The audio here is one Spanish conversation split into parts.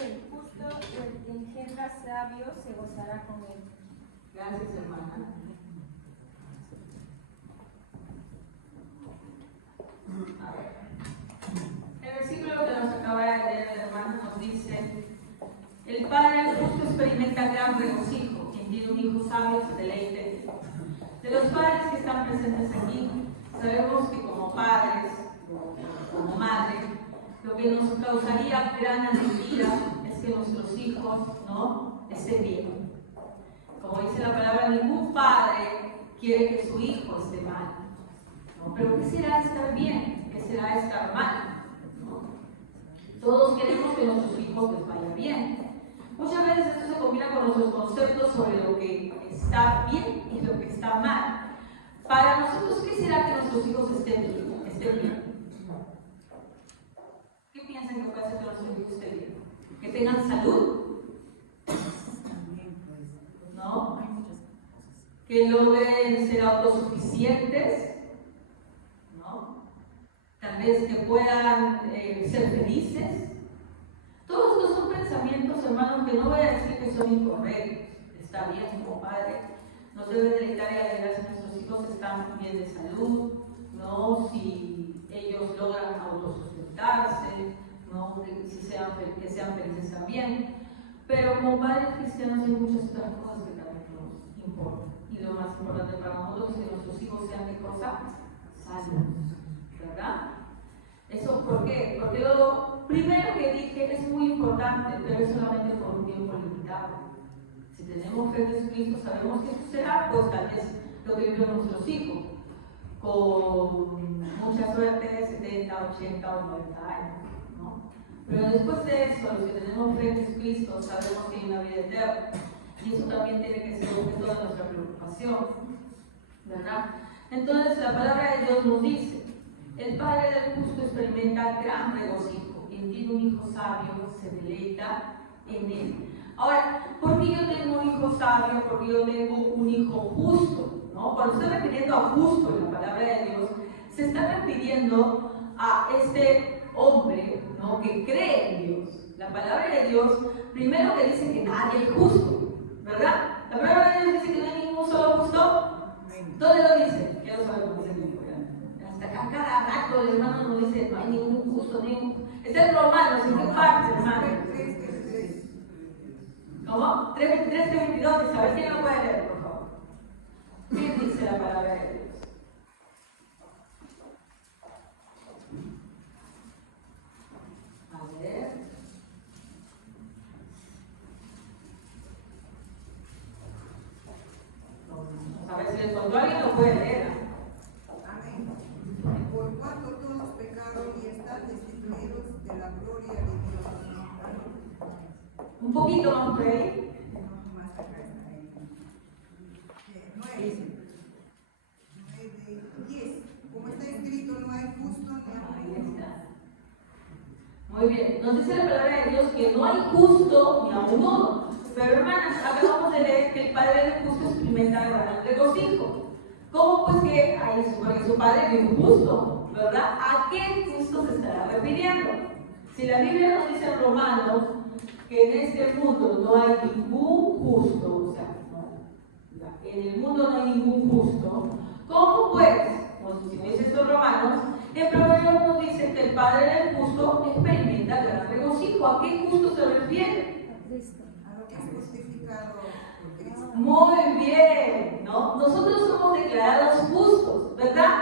del justo y el que engendra sabio se gozará con él. Gracias, hermana. A ver. El versículo que nos acaba de leer el hermano nos dice: el padre justo experimenta gran regocijo, quien tiene un hijo sabio se deleita en él. De los padres que están presentes aquí, sabemos que como padres, como madres, lo que nos causaría gran alegría es que nuestros hijos no estén bien. Como dice la palabra, ningún padre quiere que su hijo esté mal, ¿no? Pero ¿qué será estar bien? ¿Qué será estar mal? ¿No? Todos queremos que nuestros hijos les vaya bien. Muchas veces esto se combina con nuestros conceptos sobre lo que está bien y lo que está mal. Para nosotros, ¿qué será que nuestros hijos estén bien? ¿Qué piensan que puede hacer que nuestros hijos estén bien? ¿Que tengan salud? ¿No? ¿Que logren ser autosuficientes? ¿No? Tal vez que puedan ser felices. Todos estos son pensamientos, hermanos, que no voy a decir que son incorrectos. Está bien como padre. Nos debe deleitar y alegrar si nuestros hijos están bien de salud, ¿no? Si ellos logran autosustentarse, ¿no? Que sean felices también. Pero como padres cristianos hay muchas otras cosas que también nos importan. Y lo más importante para nosotros es que nuestros hijos sean de cosas sanos, ¿verdad? ¿Eso por qué? Porque lo primero que dije es muy importante, pero es solamente por un tiempo limitado. Si tenemos fe en Jesucristo, sabemos que sucederá, pues tal vez lo que viven nuestros hijos, con mucha suerte, 70, 80 o 90 años, ¿no? Pero después de eso, los que tenemos fe en Jesucristo, sabemos que hay una vida eterna, y eso también tiene que ser objeto de nuestra preocupación, ¿verdad? Entonces, la palabra de Dios nos dice: el padre del justo experimenta gran regocijo, quien tiene un hijo sabio se deleita en él. Ahora, ¿por qué yo tengo un hijo sabio? Porque yo tengo un hijo justo, ¿no? Cuando estoy refiriendo a justo en la palabra de Dios, se está refiriendo a este hombre, ¿no?, que cree en Dios. La palabra de Dios, primero que dice que nadie es justo, ¿verdad? La palabra de Dios dice que no hay ningún solo justo. ¿Dónde lo dice? Ya lo sabemos, dice el libro. Hasta acá cada rato el hermano nos dice: no hay ningún justo, ningún. Está en Romanos, ¿en qué parte, hermano? ¿Cómo? 3:23, 3:22. A ver quién lo puede leer, por favor. ¿Qué dice la palabra de Dios? A ver. A ver si el fondo alguien lo puede leer. Amén. Por cuanto todos pecaron y están destituidos de la gloria de Dios. Un poquito más por ahí. No, más acá está ahí. 9, 10. Como está escrito, no hay justo ni Ahí uno. está. Muy bien. Nos dice la palabra de Dios que no hay justo ni aun uno. Pero hermanas, acabamos de leer que el padre del justo experimenta gran regocijo. ¿Cómo pues que hay porque su padre es injusto, ¿verdad? ¿A qué justo se estará refiriendo? Si la Biblia nos dice en Romanos que en este mundo no hay ningún justo, o sea, en el mundo no hay ningún justo, ¿cómo pues? Si no dice esto Romanos, en Proverbios nos dice que el padre del justo experimenta gran regocijo. ¿A qué justo se refiere? A lo que es justificado por Cristo. Muy bien, ¿no? Nosotros somos declarados justos, ¿verdad?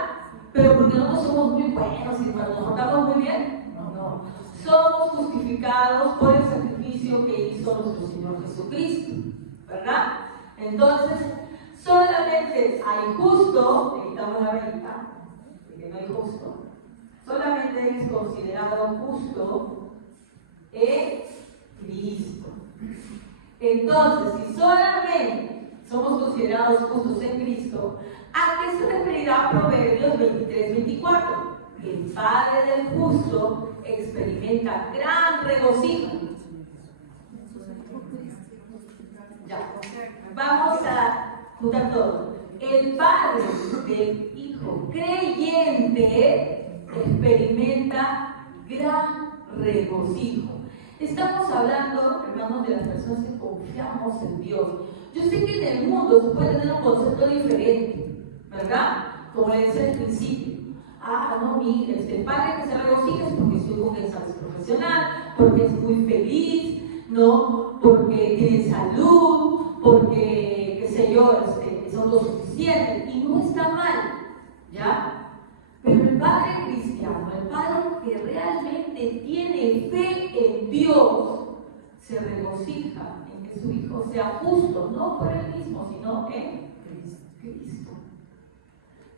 Pero porque nosotros somos muy buenos y nos portamos muy bien, no. Somos justificados por el sacrificio que hizo nuestro Señor Jesucristo, ¿verdad? Entonces, solamente hay justo, necesitamos la verdad, porque no hay justo, solamente es considerado justo en Cristo. Entonces, si solamente somos considerados justos en Cristo, ¿a qué se referirá Proverbios 23:24? El padre del justo experimenta gran regocijo. Ya, vamos a juntar todo. El padre del hijo creyente experimenta gran regocijo. Estamos hablando, hermanos, de las personas que confiamos en Dios. Yo sé que en el mundo se puede tener un concepto diferente, ¿verdad? Como le decía al principio. No, el padre que se regocija es porque su hijo es profesional, porque es muy feliz, ¿no? Porque tiene salud, porque, qué sé yo, es autosuficiente. Y no está mal, ¿ya? Pero el padre cristiano, el padre que realmente tiene fe en Dios, se regocija en que su hijo sea justo, no por él mismo, sino en Cristo.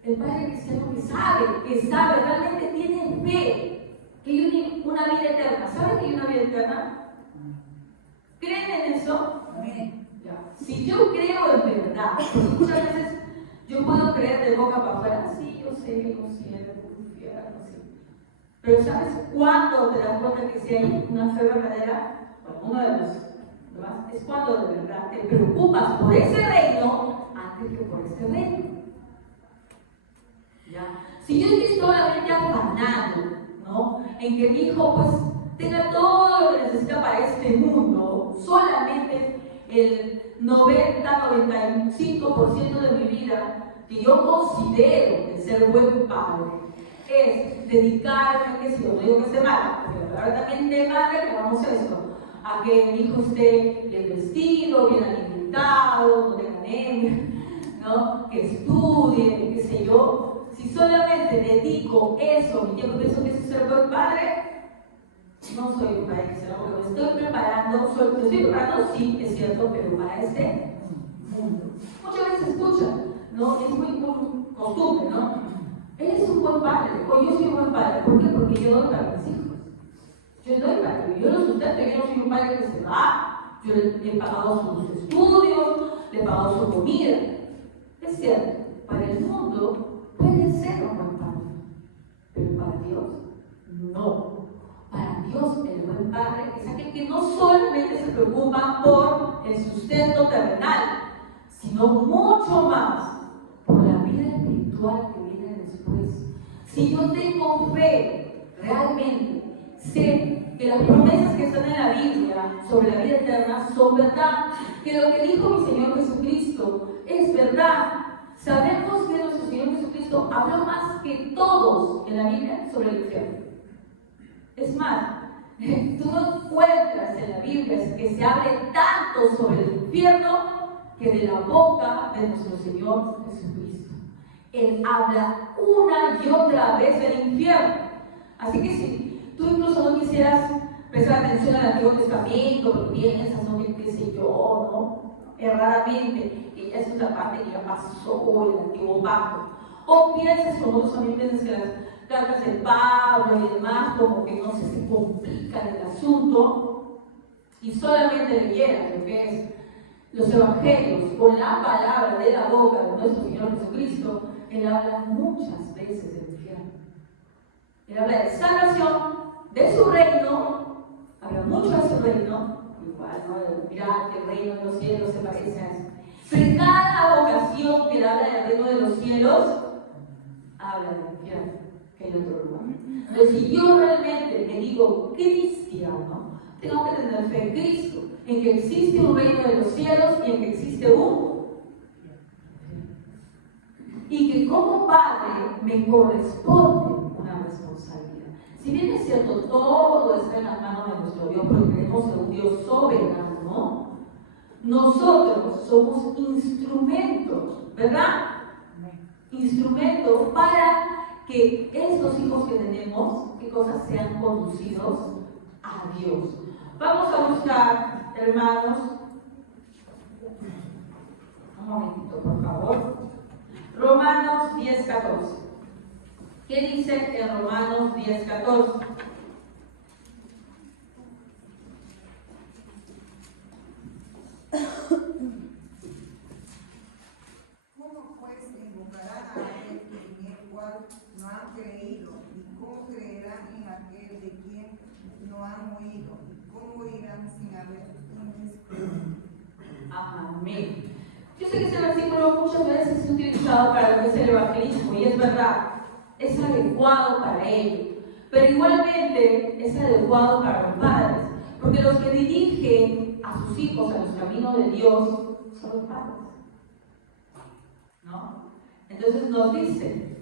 El padre cristiano que sabe, realmente tiene fe que hay una vida eterna. ¿Saben que hay una vida eterna? ¿Creen en eso? Amén. Si yo creo en verdad, muchas veces yo puedo creer de boca para afuera, sí, yo sé que no cielo, infierno, sí. Pero ¿sabes cuándo te das cuenta que si hay una fe verdadera? Bueno, uno de los demás es cuando de verdad te preocupas por ese reino antes que por este reino. ¿Ya? Si yo estoy solamente afanado, ¿no?, en que mi hijo pues tenga todo lo que necesita para este mundo, solamente el 90-95% de mi vida que yo considero de ser buen padre es dedicarme, que si lo digo que esté mal, porque la palabra también de madre que vamos a esto, a que mi hijo esté bien vestido, bien alimentado, no tenga anemia, ¿no?, que estudie, qué sé yo. Si solamente dedico eso, mi tiempo, pienso que eso es ser buen padre, no soy un padre cristiano, porque me estoy preparando, sí, es cierto, pero para este mundo. Muchas veces escuchan, ¿no? Es muy costumbre, ¿no? Él es un buen padre, o yo soy un buen padre. ¿Por qué? Porque yo doy para mis hijos. Yo doy para ellos, yo los sustento, yo no soy un padre que se va, yo le he pagado sus estudios, le he pagado su comida. Es cierto, para el mundo puede ser un buen padre, pero para Dios, no. Para Dios, el buen padre es aquel que no solamente se preocupa por el sustento terrenal, sino mucho más por la vida espiritual que viene después. Si yo tengo fe, realmente sé que las promesas que están en la Biblia sobre la vida eterna son verdad, que lo que dijo mi Señor Jesucristo es verdad. Sabemos que nuestro Señor Jesucristo habló más que todos en la Biblia sobre el infierno. Es más, tú no encuentras en la Biblia que se hable tanto sobre el infierno que de la boca de nuestro Señor Jesucristo. Él habla una y otra vez del infierno. Así que si tú incluso no quisieras prestar atención al Antiguo Testamento, porque piensas, no, qué sé yo, ¿no? Erradamente, que ya es una parte que ya pasó el Antiguo Pacto. O piensas, como otros también piensas que las cartas de Pablo y demás, como que no se complican el asunto, y solamente leyeras lo que es los evangelios con la palabra de la boca de nuestro Señor Jesucristo, Él habla muchas veces del infierno. Él habla de salvación, de su reino, habla mucho de su reino, igual, ¿no? Mirad que el reino de los cielos se parece a eso. Pero en cada ocasión que habla del reino de los cielos, habla del infierno, que hay otro lugar. Entonces, si yo realmente me digo cristiano, tengo que tener fe en Cristo, en que existe un reino de los cielos y en que existe un. Y que como padre me corresponde una responsabilidad. Si bien es cierto, todo está en las manos de nuestro Dios, porque creemos en un Dios soberano, nosotros somos instrumentos, ¿verdad? Instrumentos para que estos hijos que tenemos, ¿qué cosas? Sean conducidos a Dios. Vamos a buscar, hermanos, un momentito, por favor. Romanos 10:14. ¿Qué dice en Romanos 10:14? ¿Cómo pues invocarán a aquel en el cual no han creído? ¿Y cómo creerán en aquel de quien no han oído? ¿Y cómo irán sin haber un espíritu? Amén. Yo sé que ese versículo muchas veces es utilizado para lo que es el evangelismo, y es verdad, es adecuado para ello, pero igualmente es adecuado para los padres, Porque los que dirigen a sus hijos a los caminos de Dios son los padres, ¿no? Entonces nos dice,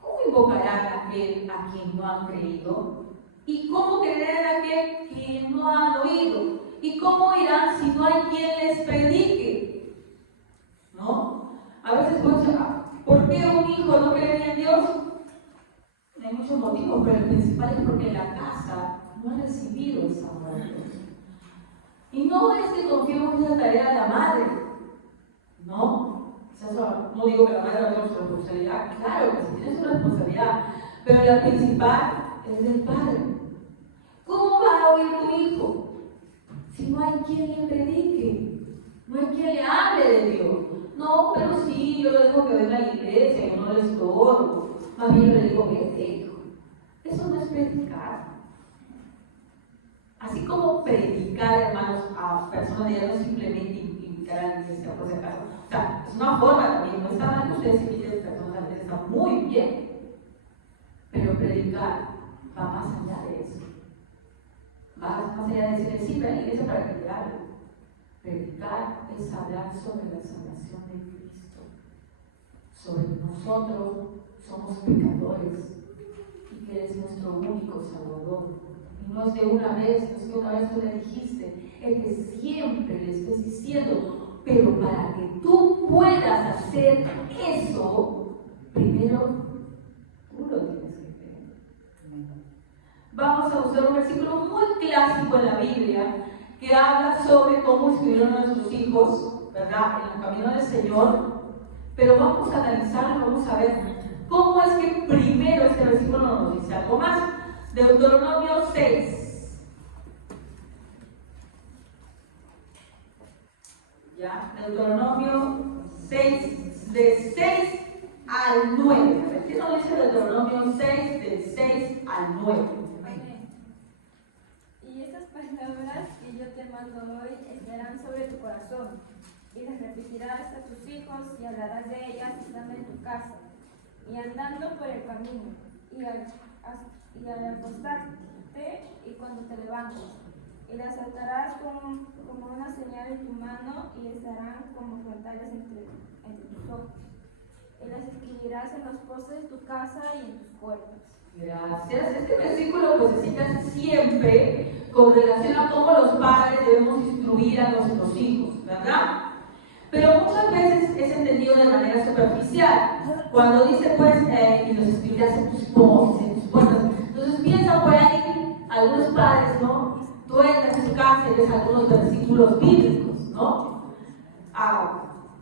¿cómo invocarán a aquel a quien no han creído? ¿Y cómo creerán a aquel que no han oído? ¿Y cómo irán si no hay quien les predique? ¿No? A veces pueden decir, ¿por qué un hijo no creería en Dios? Hay muchos motivos, pero el principal es porque la casa no ha recibido esa amor de Dios. Y no es que confiemos en la tarea de la madre, ¿no? No digo que la madre no tenga su responsabilidad, claro que sí tiene su responsabilidad, pero la principal es del padre. ¿Cómo va a oír tu hijo si no hay quien le predique? No hay quien le hable de Dios. No, pero sí, yo le digo que venga a la iglesia, yo no le estorbo. Más bien yo le digo, vete, hijo. Eso no es predicar. Así como predicar, hermanos, a personas ya no es simplemente invitar a la iglesia, por si acaso. O sea, es una forma también, no está mal que ustedes inviten a personas a la iglesia, está muy bien. Pero predicar va más allá de eso. Va más allá de decirle, sí, ven a la iglesia para que te hable. Predicar es hablar sobre la salvación de Cristo. Sobre que nosotros somos pecadores y que Él es nuestro único Salvador. Y no es de una vez, no es que una vez tú le dijiste, es que siempre le estés diciendo, pero para que tú puedas hacer eso, primero tú lo tienes que creer. Vamos a usar un versículo muy clásico en la Biblia que habla sobre cómo instruyeron a nuestros hijos, ¿verdad?, en el camino del Señor, pero vamos a analizarlo, vamos a ver cómo es que primero este versículo nos dice algo más. Deuteronomio 6. ¿Ya? Deuteronomio 6, de 6 al 9. A ver, ¿qué nos dice Deuteronomio 6, de 6 al 9? Y estas palabras que yo te mando hoy estarán sobre tu corazón, y las repetirás a tus hijos y hablarás de ellas estando en tu casa, y andando por el camino, y al acostarte y cuando te levantes. Y las atarás como una señal en tu mano y estarán como frontales entre tus ojos. Y las escribirás en los postes de tu casa y en tus puertas. Gracias. Este versículo pues se cita siempre con relación a cómo los padres debemos instruir a nuestros hijos, ¿verdad? Pero muchas veces es entendido de manera superficial. Cuando dice pues, y los escribirás en tus postes, en tus puertas. Entonces piensan por ahí algunos padres, ¿no? Tú entras en su casa y ves algunos versículos bíblicos, ¿no?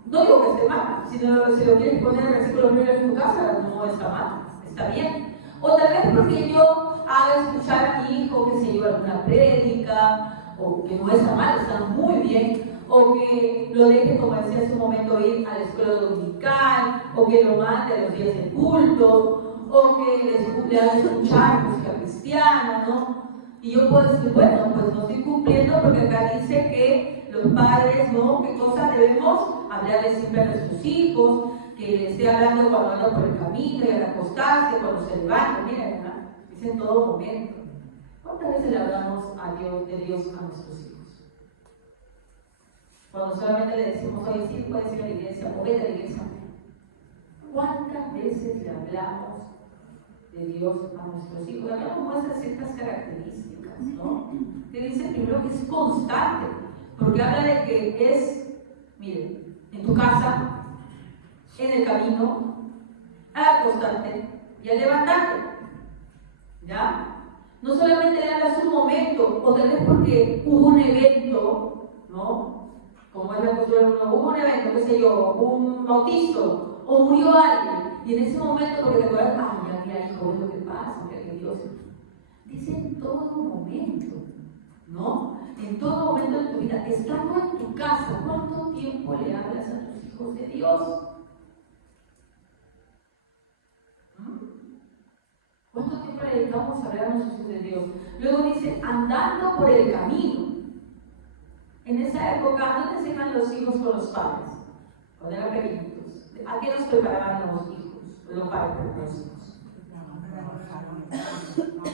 No digo que esté mal, si lo quieres poner el versículo bíblico en tu casa, no está mal, está bien. O tal vez porque yo haga escuchar a mi hijo que se lleva alguna prédica, o que no está mal, está muy bien, o que lo deje, como decía en su momento, ir a la escuela dominical, o que lo mande a los días de culto, o que le haga escuchar música cristiana, ¿no? Y yo puedo decir, bueno, pues no estoy cumpliendo porque acá dice que los padres, ¿no? ¿Qué cosas debemos hablarle siempre a nuestros hijos? Que le esté hablando cuando anda por el camino y al acostarse, cuando se levanta, miren, ¿verdad? Dice en todo momento. ¿Cuántas veces le hablamos a Dios, de Dios a nuestros hijos? Cuando solamente le decimos, oye, sí, puedes ir a la iglesia, o vete a la iglesia. ¿Cuántas veces le hablamos de Dios a nuestros hijos? Acá nos muestra ciertas características, ¿no? Que dice primero que es constante, porque habla de que es, miren, en tu casa, en el camino, al acostarte y al levantarte, ¿ya? No solamente le hablas un momento, o tal vez porque hubo un evento, ¿no? Como es la costumbre, hubo un evento, qué sé yo, un bautizo, o murió alguien, y en ese momento, porque te acuerdas, mira, hijo, es lo que pasa, mira que Dios. Dice en todo momento, ¿no? En todo momento de tu vida, estando en tu casa, ¿cuánto tiempo le hablas a tus hijos de Dios? ¿Cuánto tiempo le dedicamos a hablar a nuestros hijos de Dios? Luego dice, andando por el camino. En esa época, ¿dónde se iban los hijos con los padres? Cuando eran pequeñitos. ¿A qué nos preparaban los hijos? Los padres para los hijos.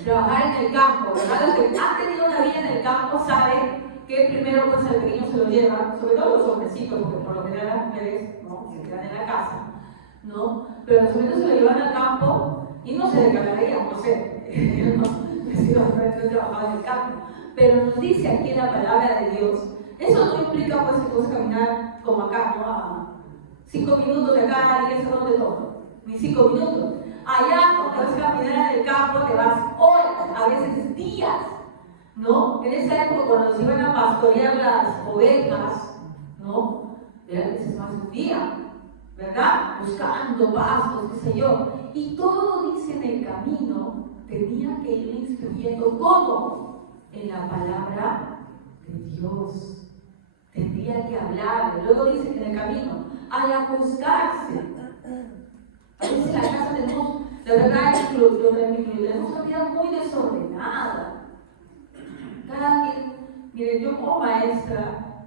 trabajar en el campo, ¿verdad? Los que han tenido una vida en el campo saben que primero pues al pequeño se lo llevan, sobre todo los hombrecitos, porque por lo general las mujeres no se quedan en la casa, ¿no? Pero los hombres se lo llevan al campo y no se declararían, no sé, no he sido trabajado en el campo, pero nos dice aquí en la palabra de Dios. Eso no implica pues que tú vas a caminar como acá, ¿no? A 5 minutos de acá y eso no te toma, ni 5 minutos. Allá cuando vas a caminar en el campo te vas horas, a veces días, ¿no? En esa época cuando se iban a pastorear las ovejas, ¿no? Era a veces más de un día, ¿verdad? Buscando pastos, qué sé yo. Y todo dice en el camino, tenía que ir instruyendo ¿cómo? En la palabra de Dios. Tendría que hablarle. Luego dice que en el camino, al ajustarse. A veces en la casa tenemos, la verdad es que tenemos una vida muy desordenada. Cada quien, miren, yo como maestra,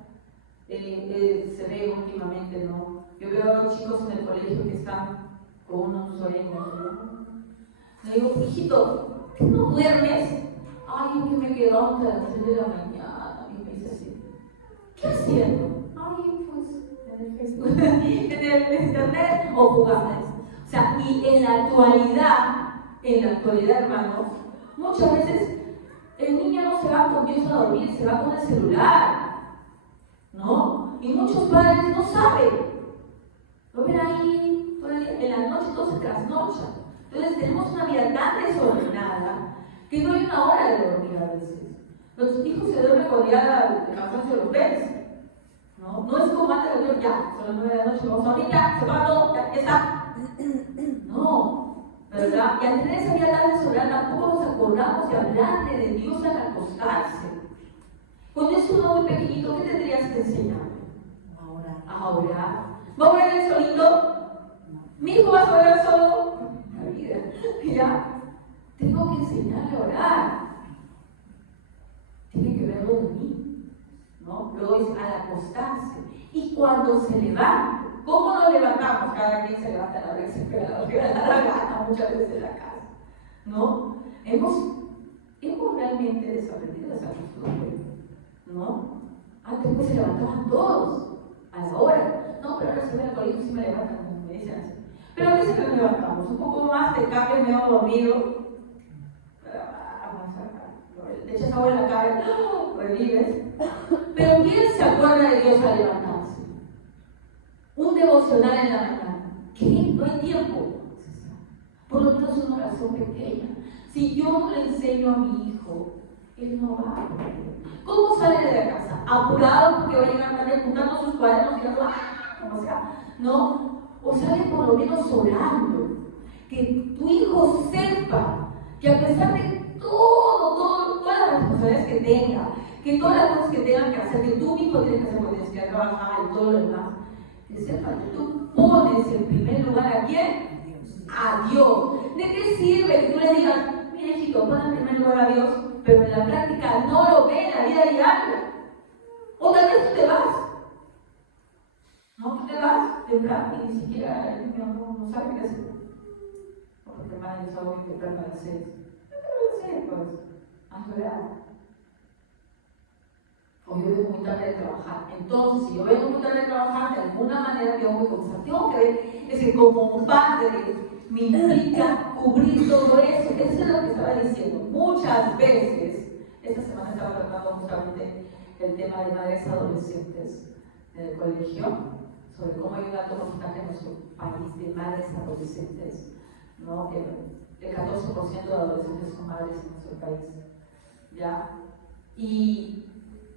se ve últimamente, ¿no? Yo veo a los chicos en el colegio que están con unos orejas, ¿no? Le digo, hijito, ¿qué no duermes? Ay, que me quedo hasta las 3 de la mañana. Y me dice así, ¿qué haciendo? Ay, pues, en el Facebook, en el internet o jugando. O sea, y en la actualidad, hermanos, muchas veces el niño no se va con Dios a dormir, se va con el celular, ¿no? Y muchos padres no saben. Lo ven ahí, todo el día, en la noche todo se trasnocha. Entonces tenemos una vida tan desordenada que no hay una hora de dormir a veces. Los hijos se duermen cuando ya el cansancio los vence, ¿no? No es como antes de dormir, ya, son las 9 de la noche, vamos a dormir, ya, se va todo, ya está. No, ¿verdad? Y al tener esa vida tan desordenada, tampoco nos acordamos de hablarle de Dios al acostarse. Cuando es uno muy pequeñito, ¿qué tendrías que enseñar? A orar. ¿Va a orar él solito? ¿Mi hijo va a orar solo? La vida. ¿Ya? Tengo que enseñarle a orar. Tiene que verlo de mí, ¿no? Luego es al acostarse. Y cuando se levanta, ¿cómo nos levantamos? Cada quien se levanta a la vez, que da la gana muchas veces en la casa, ¿no? Hemos realmente desaprendido esa costumbre, ¿no? Antes pues se levantaban todos a la hora. No, pero ahora si voy al colegio sí me levantan, como me dicen así. Pero a veces nos levantamos un poco más, te cambias medio dormido, le echas agua en la cara, revives. Pero ¿quién se acuerda de Dios al levantarse? Un devocional en la mañana. ¿Qué? No hay tiempo. Por lo menos una oración pequeña. Si yo no le enseño a mi hijo, él no va a aprender. ¿Cómo sale de la casa? Apurado porque va a llegar tarde juntando sus cuadernos y como sea. No. O sale por lo menos orando. Que tu hijo sepa que a pesar de todas las responsabilidades que tenga, que todas las cosas que tengan que hacer, que tú mismo tienes que hacer porque tienes que trabajar y todo lo demás, que sepa que tú pones en primer lugar ¿a quién? A Dios. ¿De qué sirve que tú le digas, mira hijito, pon en primer lugar a Dios, pero en la práctica no lo ve en la vida diaria? O tal vez tú te vas. No, tú te vas temprano y ni siquiera el niño no sabe qué hacer. Porque hermana, yo salgo muy temprano a las 6. Pues, a tu edad. O yo vengo muy tarde de trabajar. Entonces, si yo vengo muy tarde de trabajar, de alguna manera tengo que pensar, tengo que ver, es que como padre me implica cubrir todo eso. Eso es lo que estaba diciendo. Muchas veces, esta semana estaba tratando justamente el tema de madres adolescentes en el colegio, sobre cómo hay un alto porcentaje en nuestro país de madres adolescentes, ¿no? El 14% de adolescentes son madres en nuestro país, ¿ya? Y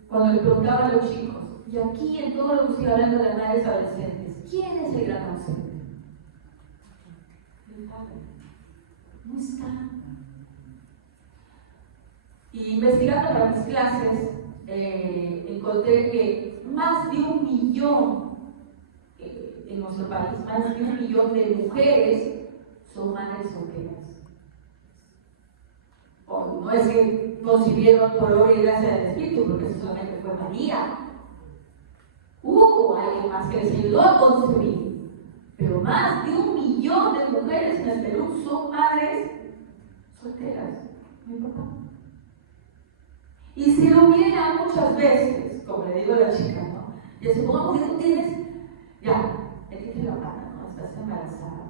cuando le preguntaba a los chicos, y aquí en todo lo que estoy hablando de las madres adolescentes, ¿quién es el gran ausente? El padre. No está. Y investigando para mis clases, encontré que más de 1 millón en nuestro país, más de 1 millón de mujeres son madres solteras. No es que concibieron por obra y gracia del Espíritu, porque eso solamente fue María. Hubo alguien más que les ayudó a concebir. Pero más de 1 millón de mujeres en el Perú son madres solteras. Mi papá. Y si lo hubiera muchas veces, como le digo a la chica, ¿no? Ya supongamos que tú tienes, ya, metiste la pata, ¿no? Estás embarazada.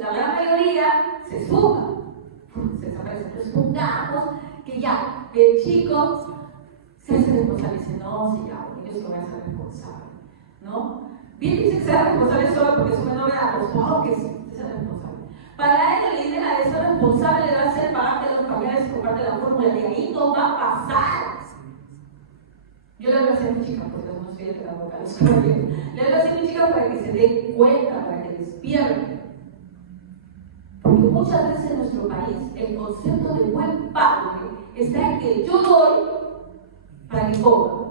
La gran mayoría se suma, se desaparece. Pero supongamos que ya, el chico se hace responsable y dice, no, sí, ya, porque yo se voy a ser responsable, ¿no? Bien dice que sea responsable solo porque es una novedad, pues claro que sí, se sea responsable. Para él la idea de ser responsable le va a ser pagarte los pañales y comprarte la fórmula, de ahí no va a pasar. Yo le voy a hacer a mi chica, porque no soy de la boca, le voy a hacer a mi chica para que se dé cuenta, para que despierte. Porque muchas veces en nuestro país el concepto de buen padre está en que yo doy para que cobra.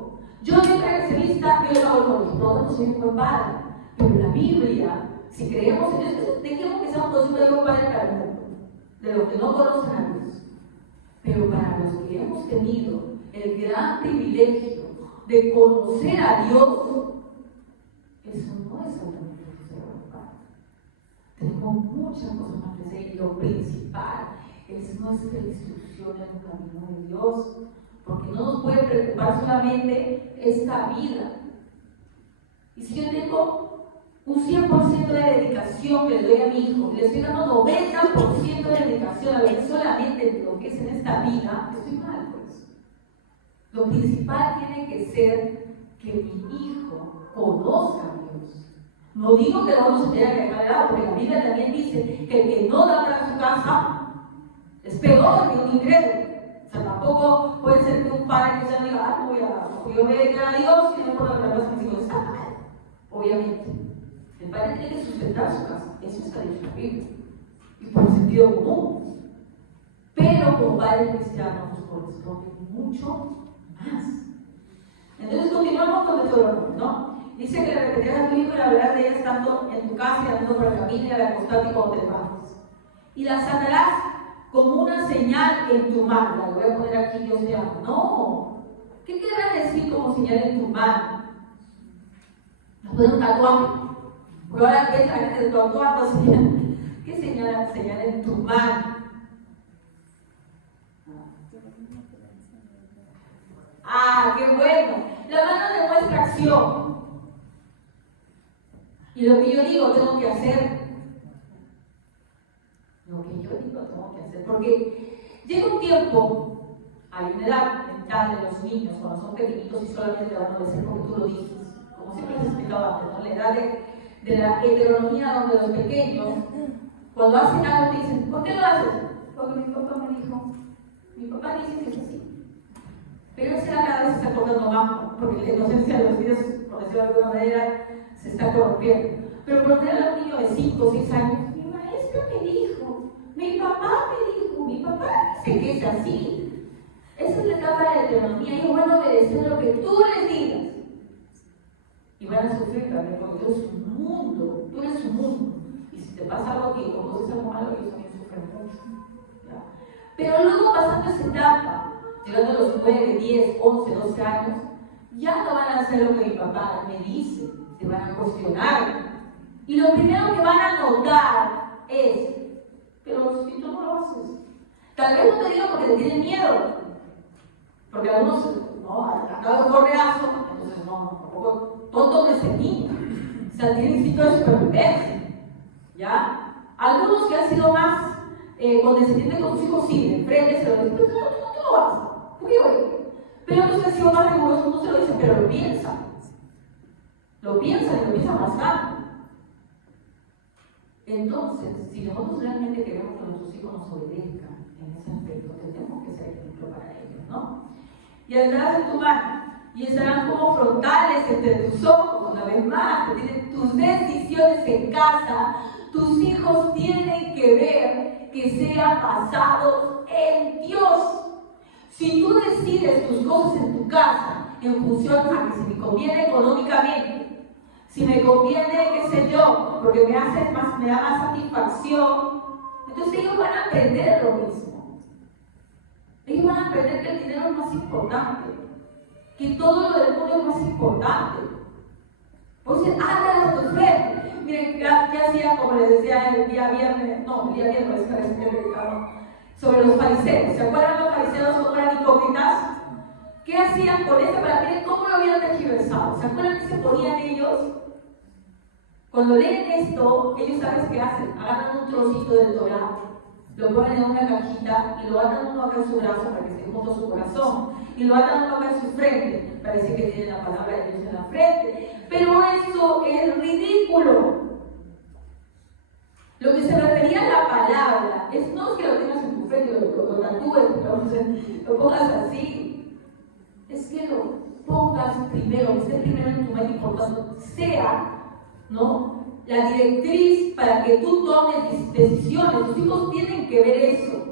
Yo mientras que se vista, yo le hago el colegio. No, no soy un buen padre. Pero en la Biblia, si creemos en esto, dejemos que sea un concepto de buen padre para el mundo, de los que no conocen a Dios. Pero para los que hemos tenido el gran privilegio de conocer a Dios, eso no es solamente ser buen padre. Tenemos muchas cosas más que hacer y lo principal es nuestra instrucción en el camino de Dios. Porque no nos puede preocupar solamente esta vida. Y si yo tengo un 100% de dedicación que le doy a mi hijo, y le estoy dando 90% de dedicación a lo que solamente lo que es en esta vida, estoy mal, pues. Lo principal tiene que ser que mi hijo conozca a Dios. No digo que no se tenga que dejar de lado, porque la Biblia también dice que el que no da para su casa es peor que un incrédulo. O sea, tampoco puede ser que un padre que se diga, yo voy a dedicar a Dios y no por la verdad mis hijos están mal. Obviamente. El padre tiene que sustentar su casa. Eso está dicho en la Biblia. Y por el sentido común. Pero como padre cristiano nos corresponde mucho más. Entonces continuamos con Deuteronomio, ¿no? Dice que le repetirás a tu hijo y la hablarás de ella estando en tu casa y andando por el camino y al acostarte cuando te levantes. Y las atarás como una señal en tu mano. La voy a poner aquí, Dios te ama. No. ¿Qué querrá decir como señal en tu mano? Nos ponen un tatuaje. Porque ahora ves a la gente de tatuaje, señal. ¿Qué señal en tu mano? Ah, qué bueno. La mano demuestra acción. Y lo que yo digo tengo que hacer. Lo que yo digo tengo que hacer. Porque llega un tiempo, hay una edad mental de los niños cuando son pequeñitos y solamente van a obedecer porque tú lo dices. Como siempre les he explicado antes, ¿no? La edad de la heteronomía donde los pequeños, cuando hacen algo, te dicen, ¿por qué lo haces? Porque mi papá me dijo. Mi papá dice que es así. Pero esa cada vez se está cortando más, porque la inocencia de los niños, por decirlo de alguna manera, se está corrompiendo. Pero por lo menos a un niño de 5 o 6 años, mi maestro me dijo, mi papá me dijo, mi papá dice que es así. Esa es la etapa de la heteronomía, ellos van a obedecer lo que tú les digas. Y van a sufrir también, porque tú eres un mundo, tú eres un mundo. Y si te pasa algo aquí, o conoces algo malo, ellos también sufren mucho. ¿Ya? Pero luego pasando esa etapa, llegando a los 9, 10, 11, 12 años, ya no van a hacer lo que mi papá me dice, se van a cuestionar. Y lo primero que van a notar es, pero si tú no lo haces, tal vez no te digo porque te tienen miedo, porque algunos, no, han dado un correazo, entonces no, tampoco tonto de ese niño, o sea, tienen instinto de supervivencia, ¿ya? Algunos que han sido más condescendientes con sus hijos, sí, de frente se lo dicen, pero tú no vas, ¿por qué voy? Pero otros que han sido más rigurosos no se lo dicen, pero lo piensan y lo piensan bastante. Entonces, si nosotros realmente queremos que nuestros hijos nos obedezcan en ese aspecto, tenemos que ser ejemplo para ellos, ¿no? Y andarás en tu mano, y estarán como frontales entre tus ojos, una vez más, que tienen tus decisiones en casa, tus hijos tienen que ver que sean basados en Dios. Si tú decides tus cosas en tu casa en función a que si me conviene económicamente, si me conviene, qué sé yo, porque me da más satisfacción, entonces ellos van a aprender lo mismo. Ellos van a aprender que el dinero es más importante, que todo lo del mundo es más importante. Por decir, anda a tu fe. Miren, ya hacía, como les decía el día viernes, parece que predicaba. sobre los fariseos. ¿Se acuerdan los fariseos cómo eran hipócritas? ¿Qué hacían con esto? Para ver cómo lo habían tergiversado. ¿Se acuerdan que se ponían ellos? Cuando leen esto, ellos saben qué hacen. Agarran un trocito del Torah, lo ponen en una cajita y lo atan uno acá en su brazo para que esté junto a su corazón. Y lo atan uno acá en su frente. Parece que tiene la palabra de Dios en la frente. Pero eso es ridículo. Lo que se refería a la palabra es no que lo tengas en tu frente, lo tatúes, lo pongas así. Es que lo pongas primero, que esté primero en tu mente y por tanto sea, ¿no?, la directriz para que tú tomes decisiones. Tus hijos tienen que ver eso.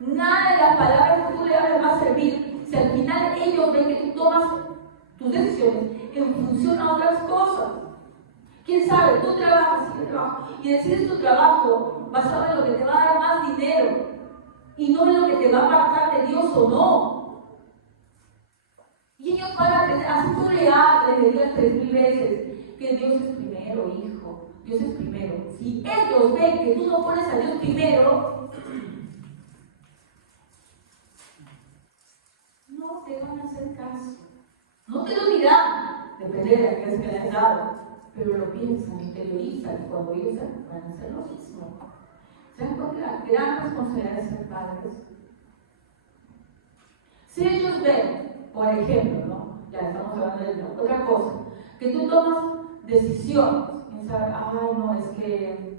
Nada de las palabras que tú le hables va a servir si al final ellos ven que tú tomas tus decisiones en función a otras cosas. ¿Quién sabe? Tú trabajas y decides tu trabajo basado en lo que te va a dar más dinero y no en lo que te va a apartar de Dios o no. Y ellos van a aprender, así tú le hables, le digas 3000 veces que Dios es primero, hijo. Dios es primero. Si ellos ven que tú no pones a Dios primero, no te van a hacer caso. No te lo dirán, depende de la clase que le has dado. Pero lo piensan, interiorizan, y cuando ellos van a hacer lo mismo. ¿Se dan cuenta de la gran responsabilidad de ser padres? Si ellos ven, por ejemplo, ¿no?, ya estamos hablando de otra cosa, que tú tomas decisiones, y sabes, ay, no, es que,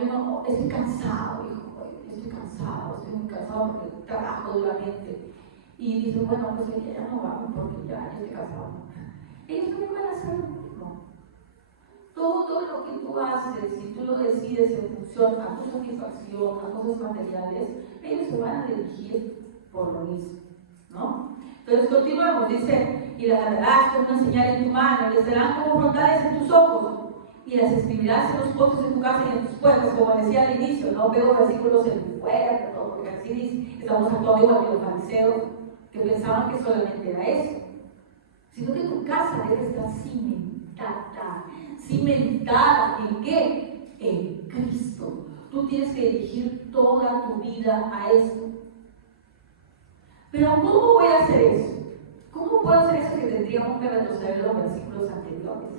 yo no, estoy cansado, hijo, estoy muy cansado porque trabajo duramente. Y dicen, bueno, pues ella ya no va porque ya estoy cansado. Ellos también van a hacer lo mismo. Todo lo que tú haces, si tú lo decides en función a tu satisfacción, a cosas materiales, ellos se van a dirigir por lo mismo, ¿no? Entonces continuamos, dice, y las atarás con una señal en tu mano, y les serán como frontales en tus ojos, y las escribirás en los postes de tu casa y en tus puertas, como decía al inicio, no veo versículos en fuera, porque así dice, estamos actuando igual que los fariseos, que pensaban que solamente era eso, sino que tu casa debe estar cimentada, ¿en qué? En Cristo. Tú tienes que dirigir toda tu vida a esto. Pero ¿cómo voy a hacer eso? ¿Cómo puedo hacer eso que tendríamos que retroceder los versículos anteriores?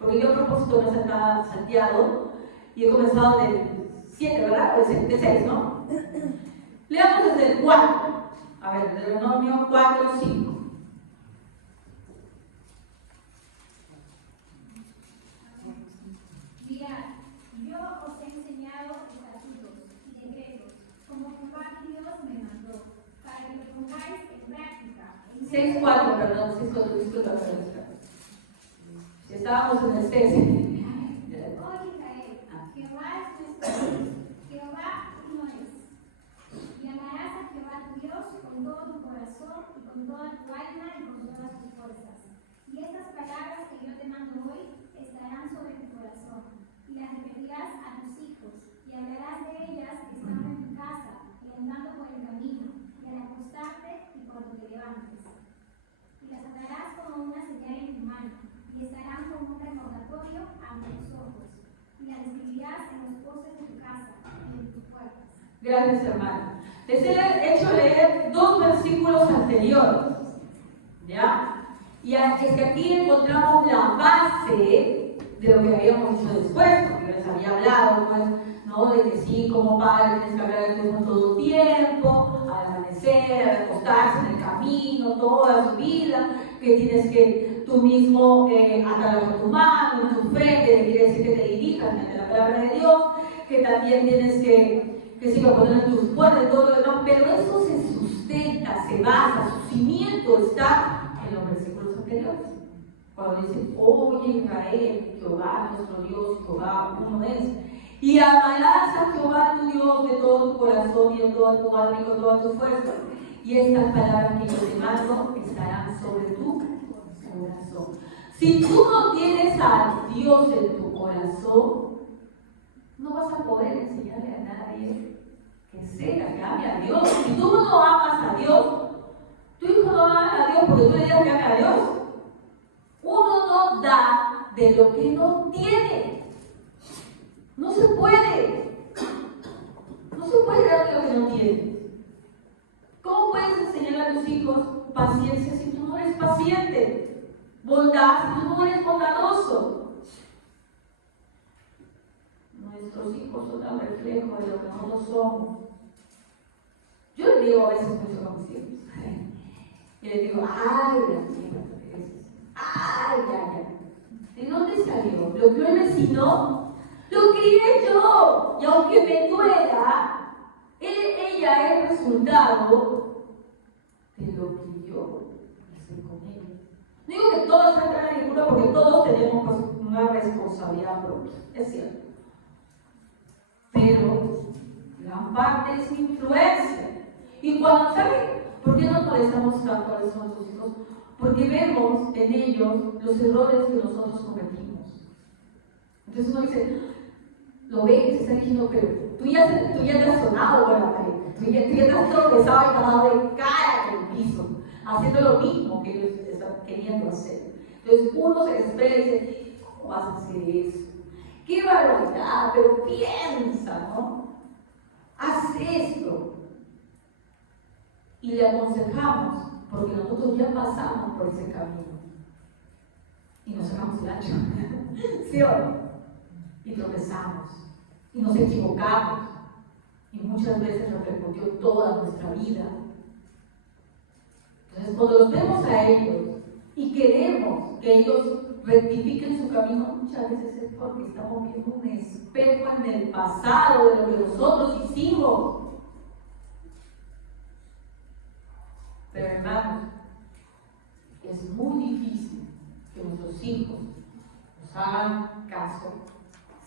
Porque yo a propósito me he salteado y he comenzado del 7, ¿verdad? O del 6, ¿no? Leamos desde el 4. A ver, Deuteronomio 4, 5. Mirad, yo os he enseñado estatutos y decretos, como Jehová Dios me mandó, para que lo pongáis en práctica. 6.4, perdón, 6.4, disculpa. Si estábamos en el 6. Oh Israel, Jehová es nuestro Dios, Jehová uno es. Y amarás a Jehová tu Dios con todo tu corazón y con toda tu alma y con todas tus fuerzas. Y estas palabras que yo te mando hoy estarán sobre tu corazón, y las repetirás a tus hijos, y hablarás de ellas estando en tu casa, y andando por el camino, y al acostarte y cuando te levantes. Y las atarás como una señal en tu mano, y estarán como un recordatorio ante tus ojos, y las escribirás en los postes de tu casa y en tus puertas. Gracias, hermano. Les he hecho leer 2 versículos anteriores, ¿ya? Y es que aquí encontramos la base de lo que habíamos dicho después, porque les había hablado, pues, ¿no?, de que sí, como padre tienes que hablar de Dios todo el tiempo, al amanecer, al acostarse, en el camino, toda su vida, que tienes que tú mismo atarlo con tu mano, en tu frente, que quiere decir que te dirijas mediante la palabra de Dios, que también tienes que sí, lo poner en tus puertas y todo lo demás, pero eso se sustenta, se basa, su cimiento está en los versículos anteriores. Cuando dice, oye Israel, Jehová nuestro Dios, Jehová uno es. Y amarás a Jehová tu Dios de todo tu corazón y de toda tu alma y con toda tu fuerza. Y estas palabras que yo te mando estarán sobre tu corazón. Si tú no tienes a Dios en tu corazón, no vas a poder enseñarle a nadie que sea, que ame a Dios. Si tú no amas a Dios, tu hijo no ama a Dios porque tú le digas que ame a Dios. Uno no da de lo que no tiene. No se puede. No se puede dar de lo que no tiene. tienes. ¿Cómo puedes enseñar a tus hijos paciencia si tú no eres paciente? Bondad si tú no eres bondadoso. Nuestros hijos son el reflejo de lo que nosotros somos. Yo les digo a veces mucho a mis hijos. Y les digo, ay, ay, ¿de dónde salió? ¿Lo crió el vecino? Lo crié yo. Y aunque me duela, ella es el resultado de lo que yo hice con ella. No digo que todos entran en ninguna porque todos tenemos pues, una responsabilidad propia, es cierto. Pero gran parte es influencia. Y cuando, ¿saben por qué nos molestamos tanto a veces con nuestros hijos? Porque vemos en ellos los errores que nosotros cometimos. Entonces uno dice, lo ve y se está diciendo, pero tú ya te has sonado con la pared, tú ya te has tropezado y te has dado de cara en el piso, haciendo lo mismo que ellos están queriendo hacer. Entonces uno se desespera y dice, ¿cómo vas a hacer eso? ¡Qué barbaridad! Pero piensa, ¿no? Haz esto. Y le aconsejamos, porque nosotros ya pasamos por ese camino. Y nos sacamos el ancho. ¿Sí o no? Y tropezamos. Y nos equivocamos. Y muchas veces repercutió toda nuestra vida. Entonces, cuando los vemos a ellos y queremos que ellos rectifiquen su camino, muchas veces es porque estamos viendo un espejo en el pasado de lo que nosotros hicimos. Pero hermanos, es muy difícil que nuestros hijos nos hagan caso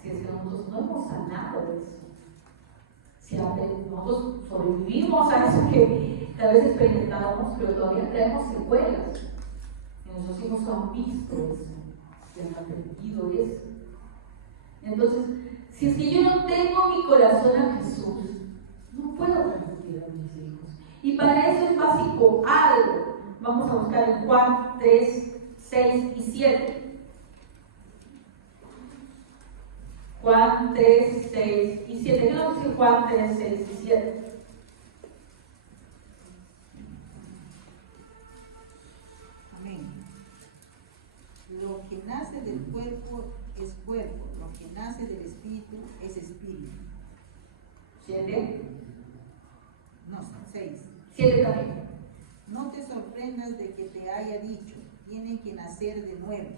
si es que nosotros no hemos sanado de eso. Si nosotros sobrevivimos a eso que tal vez experimentábamos, pero todavía traemos secuelas. Y nuestros hijos han visto eso, y han aprendido eso. Entonces, si es que yo no tengo mi corazón a Jesús, no puedo transmitir a mis hijos. Y para eso es básico algo. Vamos a buscar en Juan 3, 6 y 7. Juan 3, 6 y 7. ¿Qué nos dice Juan 3, 6 y 7? Amén. Lo que nace del cuerpo es cuerpo, lo que nace del espíritu es espíritu. 7. No, 6. 7 también. No te sorprendas de que te haya dicho, tiene que nacer de nuevo.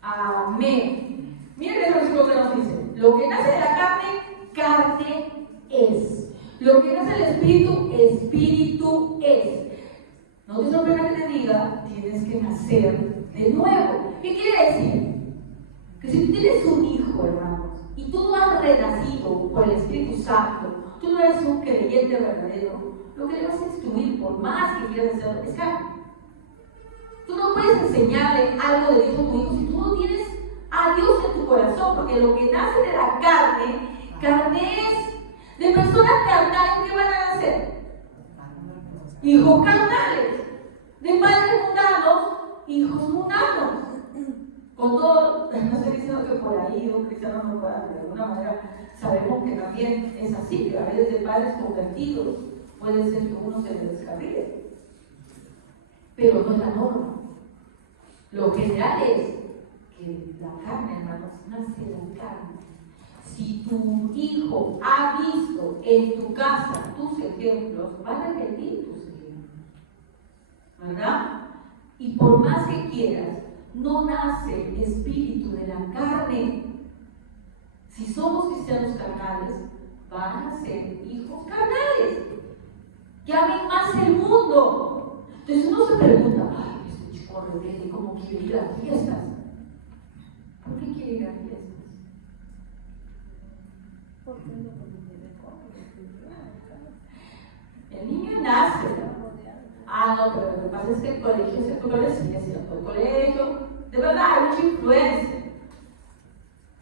Amén. Miren el versículo que nos dice: lo que nace de la carne, carne es. Lo que nace del espíritu, espíritu es. No te sorprendas que te diga, tienes que nacer de nuevo. ¿Qué quiere decir? Que si tú tienes un hijo, hermanos, y tú no has renacido por el Espíritu Santo, tú no eres un creyente verdadero, lo que le vas a instruir, por más que quieras hacerlo, es carne. Tú no puedes enseñarle algo de Dios a tu hijo si tú no tienes a Dios en tu corazón, porque lo que nace de la carne, carne es. De personas carnales, ¿qué van a nacer? Hijos carnales. De padres mundanos, hijos mundanos. Con todo, no estoy diciendo que por ahí un cristiano no pueda, de alguna manera sabemos que también es así, que a veces de padres convertidos puede ser que uno se le descarrile. Pero no es la norma. Lo general es que la carne, hermanos, nace de la carne. Si tu hijo ha visto en tu casa tus ejemplos, van a repetir tus ejemplos, ¿verdad? Y por más que quieras, no nace el espíritu de la carne. Si somos cristianos carnales, van a ser hijos carnales, que amen más el mundo. Entonces uno se pregunta, ay, este chico rebelde, ¿cómo quiere ir a fiestas? ¿Por qué quiere ir a fiestas? Porque no tiene cómo. El niño nace. No, pero lo que pasa es que el colegio es el colegio, es cierto, el colegio, de verdad hay mucha influencia.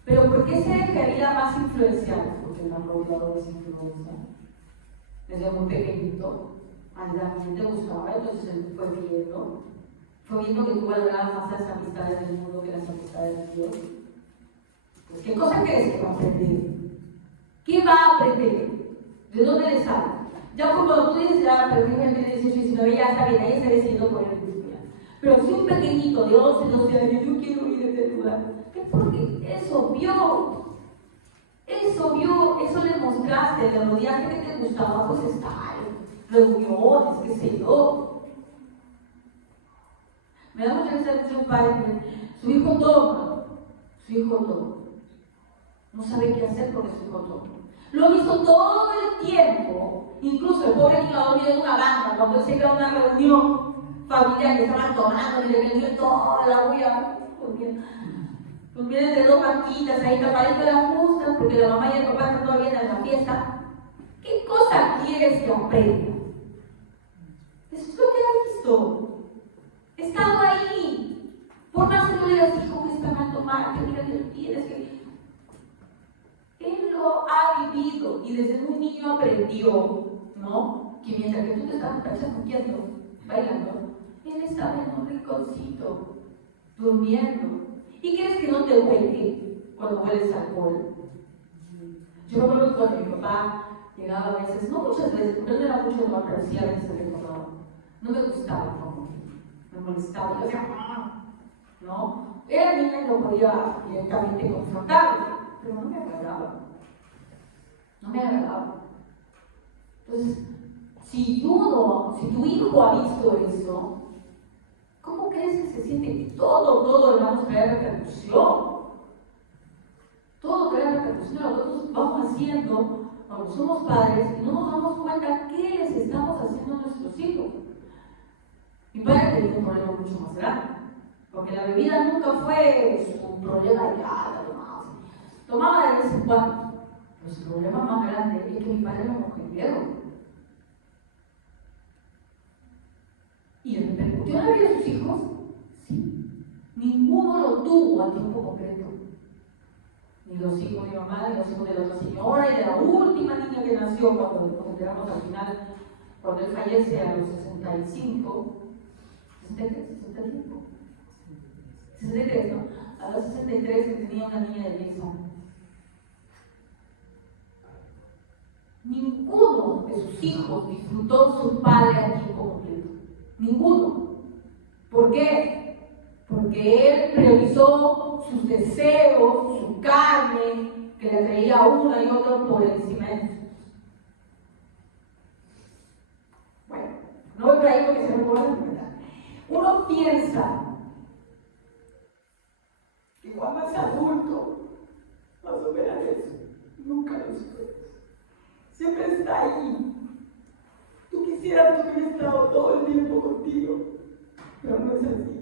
Pero ¿por qué se dejaría más influenciado? Porque el rodeado de esa influencia. Desde muy pequeñito, a la gente le gustaba, entonces él fue viendo que tú valorabas más las amistades del mundo que las amistades de Dios. Pues, ¿qué cosa crees que va a aprender? ¿Qué va a aprender? ¿De dónde le sale? Ya como tú dices, ya, pero un gente de 18, 19 ya está bien, ahí está decidiendo por el mismo. Pero si un pequeñito de 11, 12 años, yo quiero ir a ese lugar, es porque eso vio, eso le mostraste, le rodeaste que te gustaba, pues está ahí, reuniones, qué sé yo. Me da mucha risa de un padre que su hijo toma, no sabe qué hacer porque su hijo toma. Lo hizo todo el tiempo, incluso el pobre niño ha dormido en una banca, cuando él se iba a una reunión familiar que estaban tomando y le vendió toda la bulla, durmieron entre dos banquitas ahí tapaditas de las justas, porque la mamá y el papá están todavía en la fiesta. ¿Qué cosa quieres que aprenda? Eso es lo que ha visto. He estado ahí. Por más que no le digas, hijo, que está mal tomar, que mira que lo tienes, que... Él lo ha vivido y desde muy niño aprendió, ¿no? Que mientras que tú te estabas chacoqueando, bailando, él estaba en un rinconcito, durmiendo. ¿Y crees que no te huele cuando hueles alcohol? Yo me acuerdo que cuando mi papá llegaba a veces, no muchas veces, porque él no era mucho de pero sí a veces me recordaba. No me gustaba como me molestaba. Yo decía, ¿no? Era niña y no podía directamente confrontarme, pero no me agradaba. Entonces, si tu hijo ha visto eso, ¿cómo crees que se siente? Todo, hermanos, trae repercusión. Todo trae repercusión. Nosotros vamos haciendo, cuando somos padres, y no nos damos cuenta qué les estamos haciendo a nuestros hijos. Mi padre tenía un problema mucho más grande, porque la bebida nunca fue su problema ya, tomaba de vez en cuando. Pero su problema más grande es que mi padre era mujeriego. ¿Y repercutió en la vida de sus hijos? Sí. Ninguno lo tuvo a tiempo completo. Ni los hijos de mi mamá, ni los hijos de la otra señora, y de la última niña que nació cuando nos enteramos al final, cuando él fallece a los 65, 63, ¿no? A los 63 que tenía una niña de 10 años. Ninguno de sus hijos disfrutó su padre a tiempo completo. Ninguno. ¿Por qué? Porque él priorizó sus deseos, su carne, que le traía a uno y otro por encima de sus hijos. Bueno, no voy por ahí porque se me puede interpretar. Uno piensa que cuando es adulto va a superar eso. Nunca lo superas. Siempre está ahí. Tú quisieras que hubiera estado todo el tiempo contigo, pero no es así.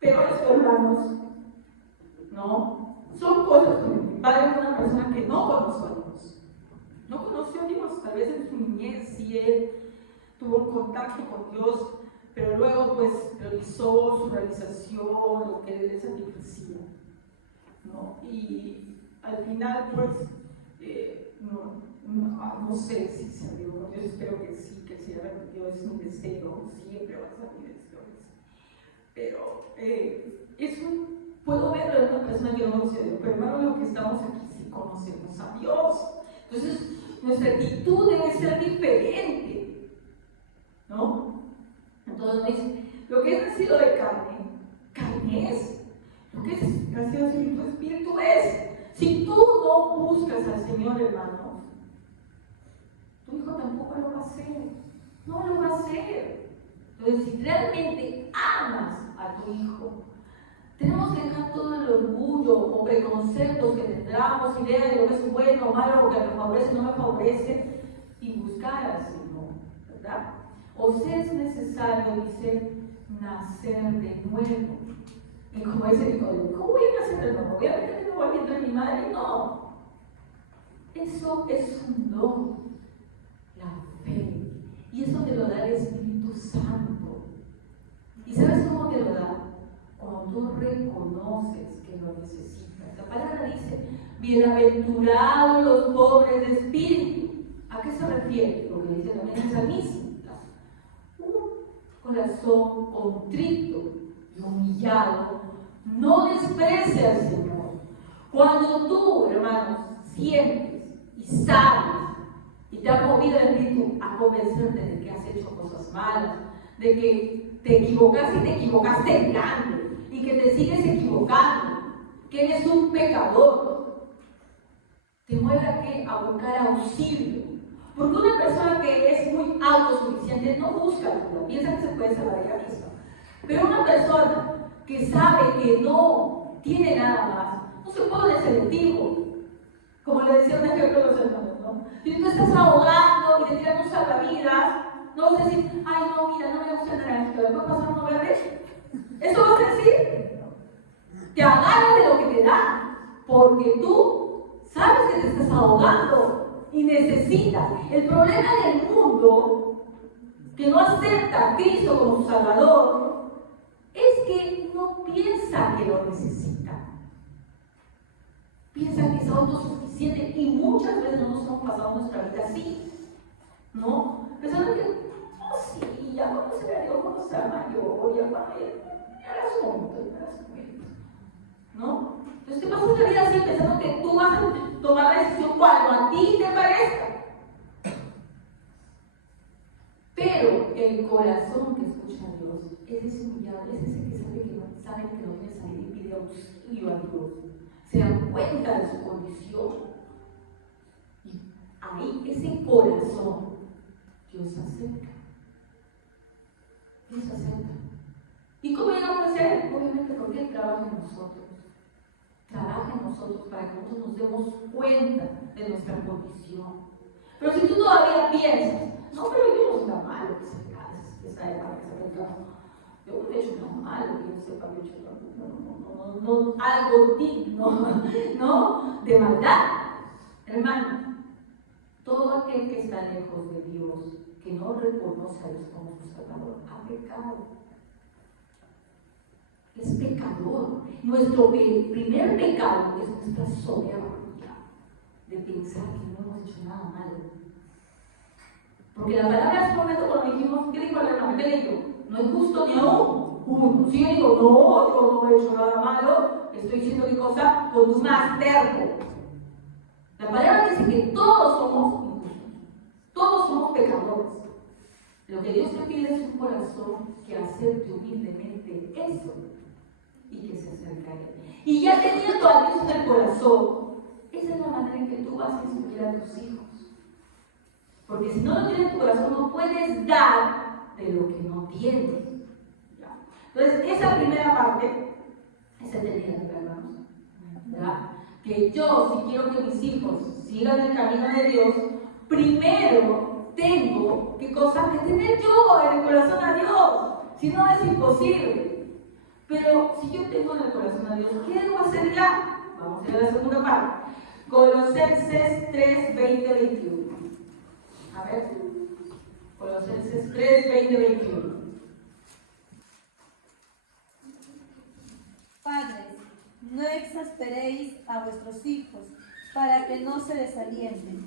Pero eso, hermanos, ¿no? Son cosas que mi padre fue una persona que no conoció a Dios. No conoció a Dios. Tal vez en su niñez sí él tuvo un contacto con Dios, pero luego pues realizó su realización, lo que él le satisfacía, ¿no? Y al final pues no sé si se abrió, yo espero que sí, que si Dios es un deseo, siempre va a salir esto. Pero puedo verlo en una persona que no conoce a Dios, pero hermano, lo que estamos aquí sí conocemos a Dios. Entonces, nuestra actitud debe ser diferente, ¿no? Entonces me dice, lo que es nacido de carne es. Lo que es nacido de espíritu es. Si tú no buscas al Señor, hermano, tu hijo tampoco lo va a hacer. No lo va a hacer. Entonces, si realmente amas a tu hijo, tenemos que dejar todo el orgullo o preconceptos que tendremos, ideas de lo que es bueno o malo, lo que me favorece o no me favorece, y buscar al Señor, ¿verdad? O si es necesario, dice, nacer de nuevo. Y como dice Nicodemo, ¿cómo voy a nacer de nuevo? Obviamente que no voy a entrar en mi madre, no. Eso es un don, la fe. Y eso te lo da el Espíritu Santo. ¿Y sabes cómo te lo da? Cuando tú reconoces que lo necesitas. La palabra dice, bienaventurados los pobres de espíritu. ¿A qué se refiere? Lo que dice también el salmista. Un corazón contrito y humillado no desprecia al Señor. Cuando tú, hermanos, sientes y sabes te ha movido el espíritu a convencerte de que has hecho cosas malas, de que te equivocaste y te equivocaste grande, y que te sigues equivocando, que eres un pecador, te mueve a qué? A buscar auxilio. Porque una persona que es muy autosuficiente no busca ayuda, piensa que se puede salvar ella misma. Pero una persona que sabe que no tiene nada más, no se pone selectivo. Como le decía un ejemplo a los hermanos, ¿no? Si tú estás ahogando y te tiran un salvavidas, no vas a decir, ay no, mira, no me gusta el naranjito, después pasar uno verde. ¿Eso vas a decir? Te agarras de lo que te da, porque tú sabes que te estás ahogando y necesitas. El problema del mundo que no acepta a Cristo como su Salvador es que no piensa que lo necesita. Piensa que es autosuficiente y muchas veces no nos hemos pasado nuestra vida así, ¿no? Pensando que, oh sí, ya cuando se vea Dios, cuando sea mayor, ya cuando ya las cuentas, ¿no? Entonces te pasas la vida así pensando que tú vas a tomar la decisión cuando a ti te parezca. Pero el corazón que escucha a Dios es ese humillado, es ese que sabe que no tiene salida y pide auxilio a Dios. Se dan cuenta de su condición. Y ahí, ese corazón, Dios acepta. Dios acepta. ¿Y cómo llegamos a ser? Obviamente porque Él trabaja en nosotros. Trabaja en nosotros para que nosotros nos demos cuenta de nuestra condición. Pero si tú todavía piensas, no, pero yo no soy tan malo que se me esa época que se me yo no he hecho nada malo, que yo sepa que he hecho no, algo digno, ¿no? De maldad. Hermano, todo aquel que está lejos de Dios, que no reconoce a Dios como su Salvador, ha pecado. Es pecador. Nuestro primer pecado es nuestra soberbia de pensar que no hemos hecho nada malo. Porque la palabra hace un momento cuando dijimos, ¿qué dijo el hermano? ¿Qué dijo? No es justo ni aún uno. Si yo digo, no, yo no he hecho nada malo, estoy diciendo qué cosa, con tu más terco. La palabra dice que todos somos injustos, todos somos pecadores. Lo que Dios te pide es un corazón que acepte humildemente eso y que se acerque a Él. Y ya teniendo a Dios en el corazón, esa es la manera en que tú vas a instruir a tus hijos. Porque si no lo tienes en tu corazón, no puedes dar de lo que no tienes. ¿Ya? Entonces, esa primera parte es entendida, hermanos. ¿Verdad? Que yo, si quiero que mis hijos sigan el camino de Dios, primero tengo que tener yo en el corazón a Dios. Si no, es imposible. Pero si yo tengo en el corazón a Dios, ¿qué debo hacer ya? Vamos a ir a la segunda parte. Colosenses 3, 20, 21. A ver, Colosenses 3, 20, 21. Padres, no exasperéis a vuestros hijos para que no se desalienten.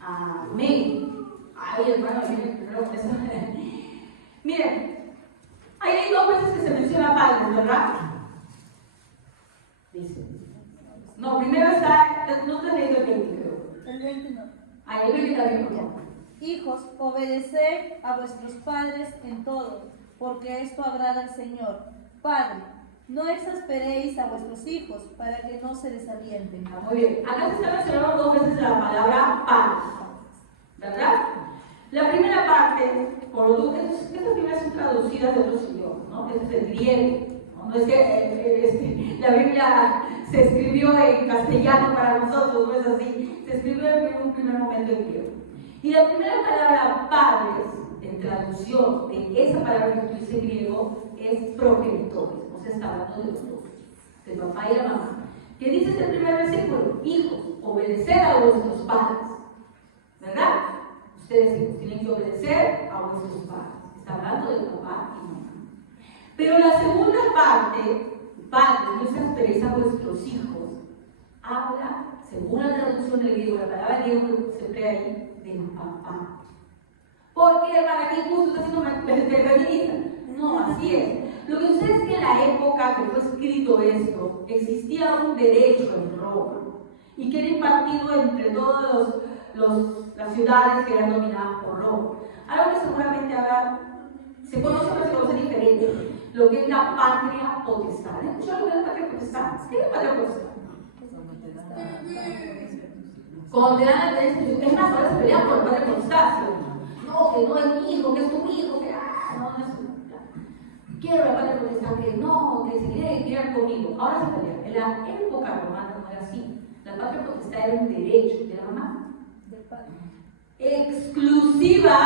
Amén. Ay, hermano, miren, primero eso. Miren, ahí hay dos veces que se menciona padres, ¿verdad? Dice. No, primero está, no te he leído el 20, creo. El 20 no. Ahí el 20 también, por favor. Hijos, obedeced a vuestros padres en todo, porque esto agrada al Señor. Padre, no exasperéis a vuestros hijos para que no se desalienten. Muy bien. Acá se está mencionando dos veces la palabra padres, ¿verdad? La primera parte, estas primeras son traducidas de otros idiomas, ¿no? Este es el griego, ¿no? No es que la Biblia se escribió en castellano para nosotros, no es así. Se escribió en un primer momento en griego. Y la primera palabra padres, en traducción de esa palabra que utiliza en griego, es progenitores. O sea, está hablando de los dos, del papá y la mamá. ¿Qué dice este primer versículo? Hijos, obedeced a vuestros padres. ¿Verdad? Ustedes hijos tienen que obedecer a vuestros padres. Está hablando de papá y mamá. Pero la segunda parte, padres, no exasperéis a vuestros hijos, habla, según la traducción del griego, la palabra griego que se emplea ahí, del papá. ¿Por qué, hermana? ¿Qué injusto está haciendo feminista? No, así es. Lo que sucede es que en la época que fue escrito esto, existía un derecho en Roma y que era impartido entre todas las ciudades que eran dominadas por Roma. Algo que seguramente se conoce, pero se conoce diferente, lo que es la patria potestad. ¿Han escuchado lo que es la patria potestad? ¿Qué es la patria potestad? Cuando te dan la tenencia, es más, ahora se pelean por la patria potestad. No, que no es mi hijo, que es tu hijo, que no es tu hijo. Quiero la patria potestad, que no, que se quiere criar conmigo. Ahora se pelean. En la época romana no era así. La patria potestad era un derecho de la mamá. Del padre. Exclusiva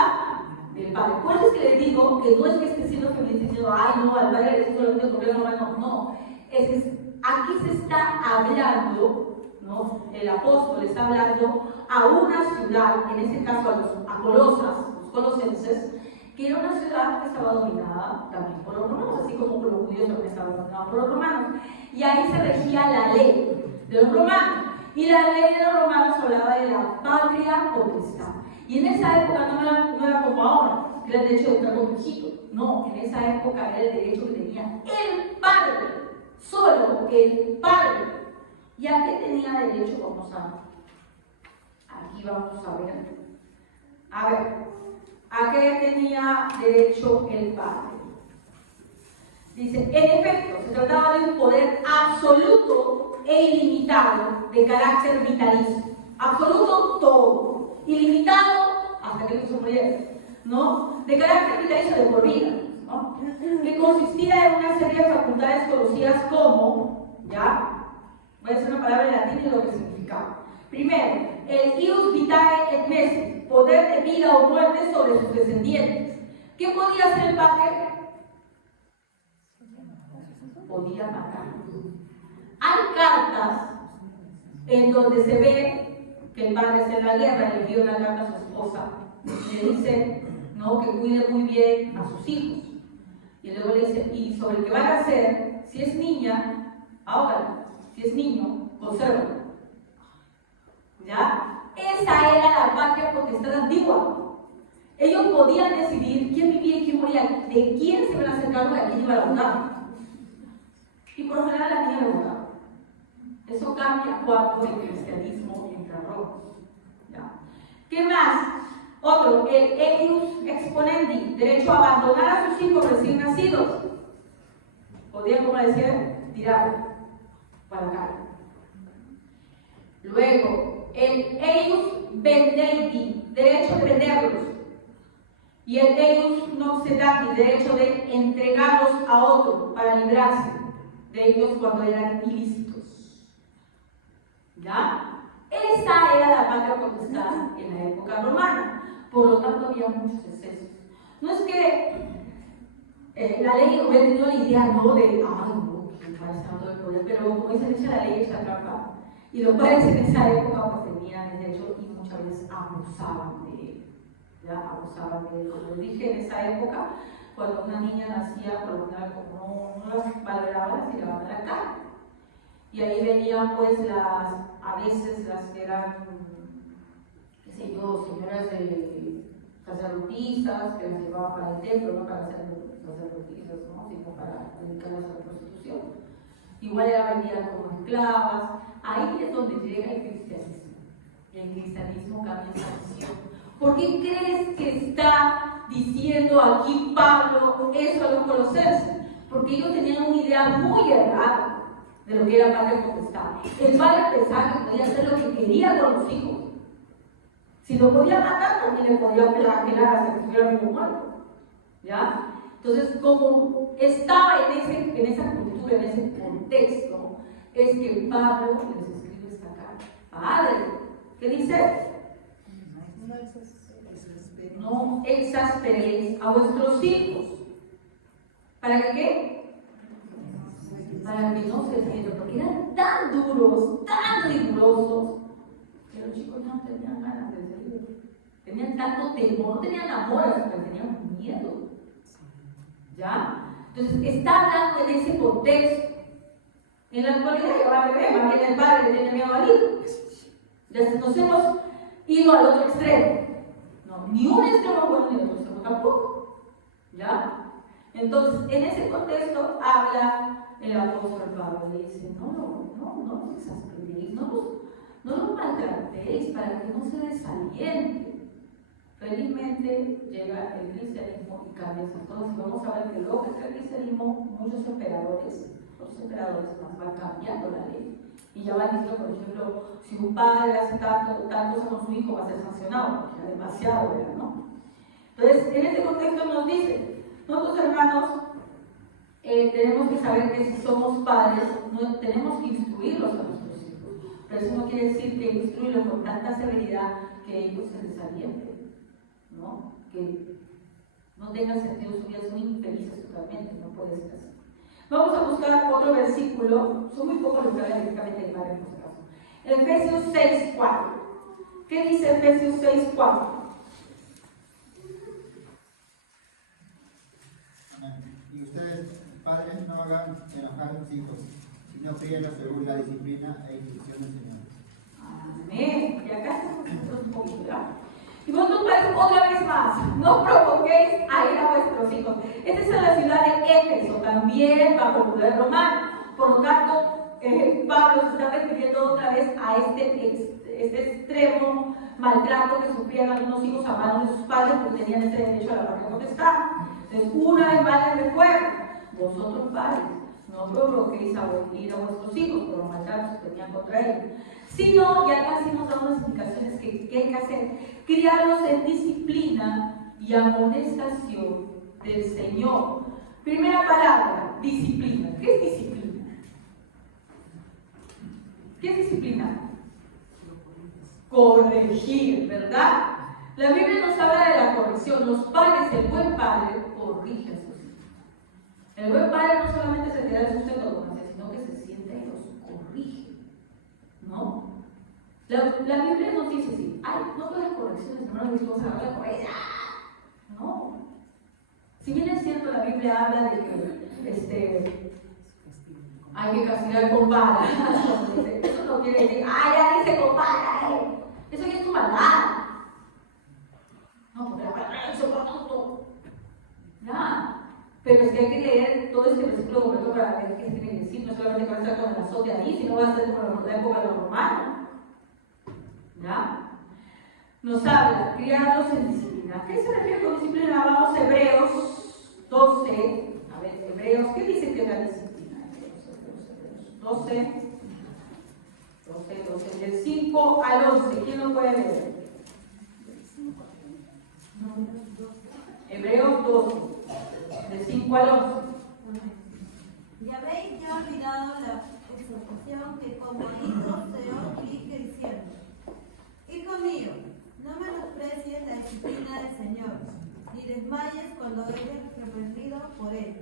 del padre. Por eso es que les digo que no es que esté siendo feminista diciendo, ay, no, al padre le solamente porque la mamá no. Es que aquí se está hablando, ¿no? El apóstol está hablando a una ciudad, en este caso a Colosas, los colosenses, que era una ciudad que estaba dominada también por los romanos, así como por los judíos también estaban dominados por los romanos. Y ahí se regía la ley de los romanos. Y la ley de los romanos hablaba de la patria potestad. Y en esa época no era como ahora, que era el derecho de entrar con tu hijito. No, en esa época era el derecho que tenía el padre, solo el padre. ¿Y a qué tenía derecho? Aquí vamos a ver. A ver, ¿a qué tenía derecho el padre? Dice, en efecto, se trataba de un poder absoluto e ilimitado de carácter vitalicio. Absoluto todo. Ilimitado hasta que se muriera, ¿no? De carácter vitalicio de por vida, ¿no? Que consistía en una serie de facultades conocidas como, ¿ya? Voy a decir una palabra en latín y lo que significaba. Primero, el ius vitae et nisi, poder de vida o muerte sobre sus descendientes. ¿Qué podía hacer el padre? Podía matar. Hay cartas en donde se ve que el padre está en la guerra y le dio una carta a su esposa. Le dice, ¿no?, que cuide muy bien a sus hijos. Y luego le dice, y sobre el que van a hacer, si es niña, ahógalo. Si es niño, consérvalo. ¿Ya? Esa era la patria potestad antigua. Ellos podían decidir quién vivía y quién moría, de quién se iban a hacer cargo y a quién iba a votar. Y por lo general la niña le votaba. Eso cambia cuando el cristianismo entra a Roma. ¿Ya? ¿Qué más? Otro, el eius exponendi, derecho a abandonar a sus hijos recién nacidos. Podía, como decía, tirarlo para acá. Luego, el eius vendendi, derecho de venderlos. Y el eius noxedandi, derecho de entregarlos a otro para librarse de ellos cuando eran ilícitos. ¿Ya? Esa era la patria potestad en la época romana. Por lo tanto, había muchos excesos. No es que la ley hubiera tenido la idea, ¿no?, de, ay, no, que me parece tanto el poder, pero como dice la ley echa trampa. Y los padres en esa época pues tenían el derecho y muchas veces abusaban de él. ¿Ya? Abusaban de él. Como les dije, en esa época, cuando una niña nacía, por lo general, como no las valoraban, las tiraban a la calle. Y ahí venían pues a veces las que eran, qué sé yo, señoras de sacerdotisas que las llevaban para el templo, no para ser sacerdotisas, ¿no?, sino para dedicarlas a la prostitución. Igual eran vendidas como esclavas. Ahí es donde llega el cristianismo. Y el cristianismo cambia esa visión. ¿Por qué crees que está diciendo aquí Pablo eso a los colosenses? Porque ellos tenían una idea muy errada de lo que era patria potestad. El padre pensaba que podía hacer lo que quería con los hijos. Si lo podía matar, también le podía flagelar hasta que estuviera vivo muerto. ¿Ya? Entonces, como estaba en esa cultura, en ese contexto, es que Pablo les escribe esta carta. Padre, ¿qué dice? No exasperéis a vuestros hijos. ¿Para que qué? Para que no se sientan, porque eran tan duros, tan rigurosos, que los chicos no tenían ganas de salir. Tenían tanto temor, no tenían amor a su padre, tenían miedo. ¿Ya? Entonces, está hablando en ese contexto. En la actualidad, yo va a ver, más bien el padre le tiene miedo al hijo. Ya nos hemos ido al otro extremo. No, ni un extremo bueno ni otro extremo tampoco. ¿Ya? Entonces, en ese contexto habla el apóstol Pablo. Le dice, no los exasperéis, no los maltratéis para que no se desalienten. Felizmente llega el cristianismo y cambia esas cosas. Y vamos a ver que luego que está el cristianismo, muchos emperadores más van cambiando la ley. Y ya van diciendo, por ejemplo, si un padre hace tal cosa con su hijo, va a ser sancionado, porque ya demasiado era, ¿no? Entonces, en este contexto nos dice, nosotros hermanos, tenemos que saber que si somos padres, no tenemos que instruirlos a nuestros hijos. Pero eso no quiere decir que instruirlos con tanta severidad que ellos se desalienten, ¿no? Que no tengan sentido su vida, son infelices totalmente, no puede ser así. Vamos a buscar otro versículo, son muy pocos los que hablan directamente de padre en este caso. Efesios 6:4. ¿Qué dice Efesios 6:4? Y ustedes, padres, no hagan enojar a sus hijos, sino críenlos según la disciplina e instrucción del Señor. Amén. Y acá estamos un poquito, ¿verdad? Y vosotros, padres, otra vez más, no provoquéis a ir a vuestros hijos. Esta es la ciudad de Éfeso, también bajo el poder romano. Por lo tanto, Pablo se está refiriendo otra vez a este extremo maltrato que sufrían algunos hijos a manos de sus padres porque tenían ese derecho a la patria potestad. Entonces, una vez más les recuerdo, vosotros padres, no provoquéis a ir a vuestros hijos por los maltratos que tenían contra ellos, sino, y acá sí nos da unas indicaciones que hay que hacer, criarlos en disciplina y amonestación del Señor. Primera palabra, disciplina. ¿Qué es disciplina? ¿Qué es disciplina? Corregir, ¿verdad? La Biblia nos habla de la corrección. Los padres, el buen padre, corrige a sus hijos. El buen padre no solamente se queda de sustento con ellos, sino que se sienta y los corrige, ¿no? La Biblia nos dice así, ay, no todas las correcciones, hermanos, mis hijos se van a corregir. No. Si bien es cierto, la Biblia habla de que hay que castigar con vara. Eso no quiere decir, ya dice con vara, eso ya es tu maldad. No, porque la palabra es todo. Ya. Pero es que hay que leer todo este versículo completo para ver qué tiene que decir. No solamente va a estar con el azote ahí, sino va a ser como la época de los romanos. ¿Ya? Nos habla, criarlos en disciplina. ¿Qué se refiere con disciplina? Vamos a Hebreos 12. A ver, Hebreos, ¿qué dice que es la disciplina? Hebreos 12, del 5 al 11. ¿Quién lo puede leer? Hebreos 12, del 5 al 11. Y habéis ya olvidado la exhortación que como hijos se os dirige diciendo: Hijo mío, no menosprecies la disciplina del Señor, ni desmayes cuando eres reprendido por Él.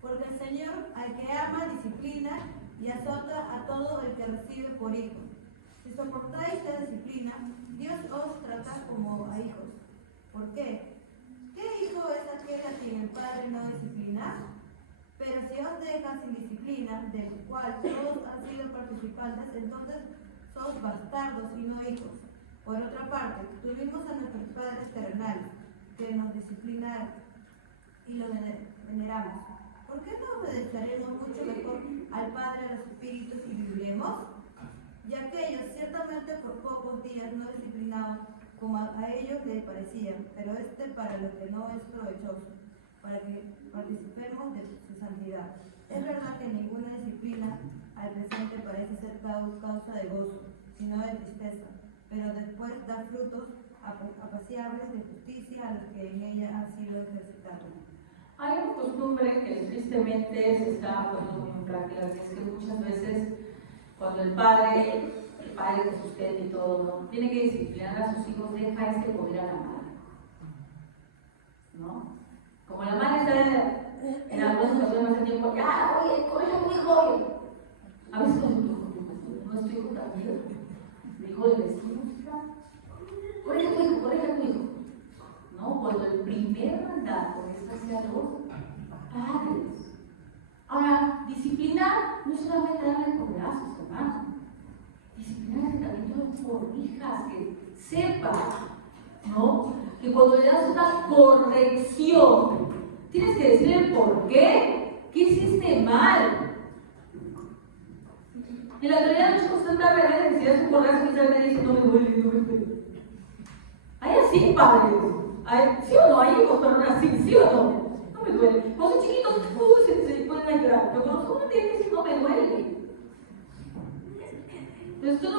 Porque el Señor al que ama disciplina y azota a todo el que recibe por hijo. Si soportáis esta disciplina, Dios os trata como a hijos. ¿Por qué? ¿Qué hijo es aquel a quien el Padre no disciplina? Pero si os deja sin disciplina, del cual todos han sido participantes, entonces sois bastardos y no hijos. Por otra parte, tuvimos a nuestros padres terrenales, que nos disciplinaron y lo veneramos. ¿Por qué no obedeceremos mucho mejor al Padre de los Espíritus y viviremos? Ya que ellos ciertamente por pocos días no disciplinaban como a ellos les parecían, pero para lo que no es provechoso, para que participemos de su santidad. Es verdad que ninguna disciplina al presente parece ser causa de gozo, sino de tristeza, pero después da frutos apaciables de justicia a los que en ella han sido ejercitados. Hay una costumbre que tristemente se está poniendo muy en práctica, que es que muchas veces cuando el padre que sustenta y todo, ¿no?, tiene que disciplinar a sus hijos, deja este poder a la madre, ¿no? Como la madre está en algunas situaciones más de tiempo, ya, oye, corrige a tu hijo, oye. A veces no estoy hijo también, mi hijo del vecino, corrige a tu hijo. No, cuando el primer mandato es hacia los padres. Ahora, disciplinar no es solamente darle codazos, hermano. Disciplinar es que también tú corrijas, que sepas, ¿no? Que cuando le das una corrección, tienes que decirle por qué. ¿Qué hiciste mal? En la actualidad muchos constantemente necesitan su coraje y salen diciendo no me duele. Hay así, padres. ¿Sí o no? Hay hijos para no así, ¿sí o no? No me duele. Cuando son chiquitos, se pueden a llorar. Pero cuando uno tiene que decir, no me duele. Entonces,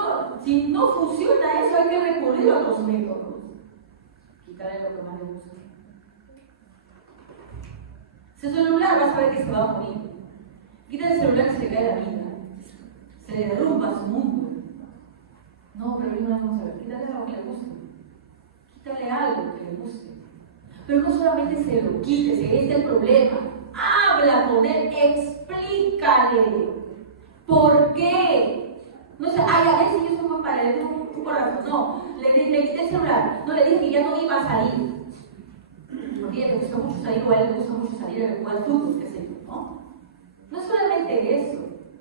si no funciona eso, hay que recurrir a otros métodos. Quitarle lo que más le gusta. Ese celular vas a ver que se va a morir. Quita el celular y se le cae la vida. Se le derrumba su mundo. No, pero no vamos a ver. Quítale algo que le guste. Quítale algo que le guste. Pero no solamente se lo quites, este es el problema. Habla con él, explícale. ¿Por qué? No sé, a ver si yo soy muy para él, un corazón. No, le quité el celular. No, le dije que ya no iba a salir. Porque a ella le gusta mucho salir o a él le gusta mucho salir a jugar fútbol, qué sé yo, ¿no? No solamente eso.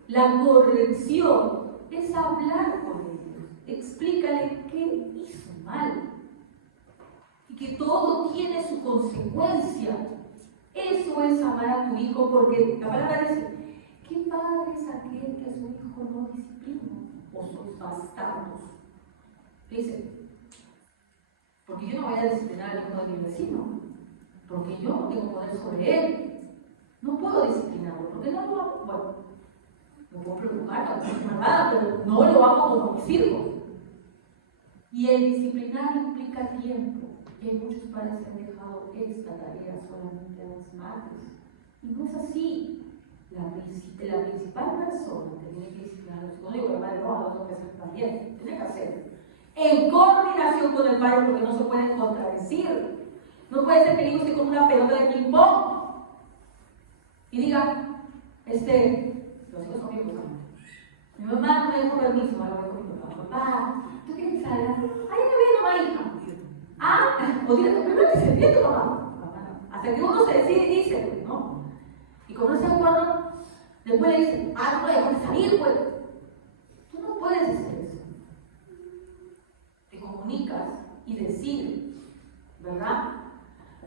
La corrección es hablar con ellos. Explícale qué hizo mal. Y que todo tiene su consecuencia. Eso es amar a tu hijo, porque la palabra dice, ¿qué padre es aquel que a su hijo no disciplina? O sus bastardos. Dice, porque yo no voy a disciplinar al hijo de mi vecino, porque yo no tengo poder sobre él. No puedo disciplinarlo, porque no lo hago. Bueno, me puedo preocupar, no nada, pero no lo hago como mis hijos. Y el disciplinar implica tiempo. Y muchos padres han dejado esta tarea solamente a las madres. Y no es así. La principal persona que tiene que disciplinar a los hijos, no digo que el padre no, lo tengo que hacer también, tiene que hacer. En coordinación con el padre, porque no se pueden contradecir. No puede ser que el hijo esté con una pelota de ping-pong y diga, los hijos son bien buenos. Mi mamá no me dejó permiso, ahora voy con mi papá. Papá, ¿tú quieres salir? Ay, me voy a mamá, hija. O diga, primero te sentí tu mamá. Hasta que uno se decide y dice, ¿no? Y como no se acuerdan, después le dicen, no le dejaste salir, pues. Tú no puedes hacer eso. Te comunicas y decides, ¿verdad?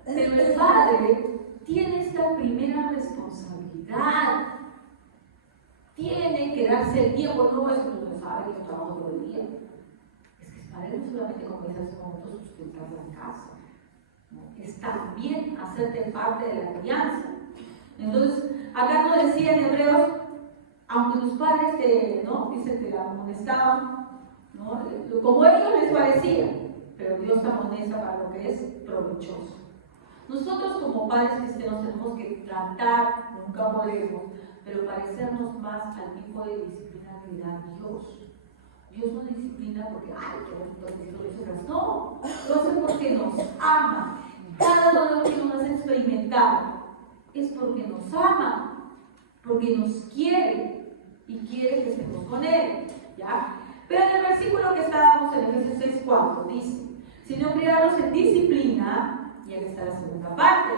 Pero el padre tiene esta primera responsabilidad. Tiene que darse el tiempo, no es que uno sabe que trabaja todo el día. Es que el padre no solamente comienza en su momento sustentar la casa, ¿no? Es también hacerte parte de la crianza. Entonces, acá nos decía en Hebreos, aunque tus padres dicen que la amonestaban, ¿no? Como a ellos les parecía, pero Dios te amonesta para lo que es provechoso. Nosotros como padres cristianos tenemos que tratar, nunca volvemos, pero parecernos más al tipo de disciplina que da Dios. Dios no disciplina porque, qué bonito que eso. No, lo hace porque nos ama. Cada dolor que nos hace experimentar es porque nos ama, porque nos quiere y quiere que estemos con Él, ¿ya? Pero en el versículo que estábamos en Efesios 6:4 dice, sino criarlos en disciplina. Y aquí está la segunda parte.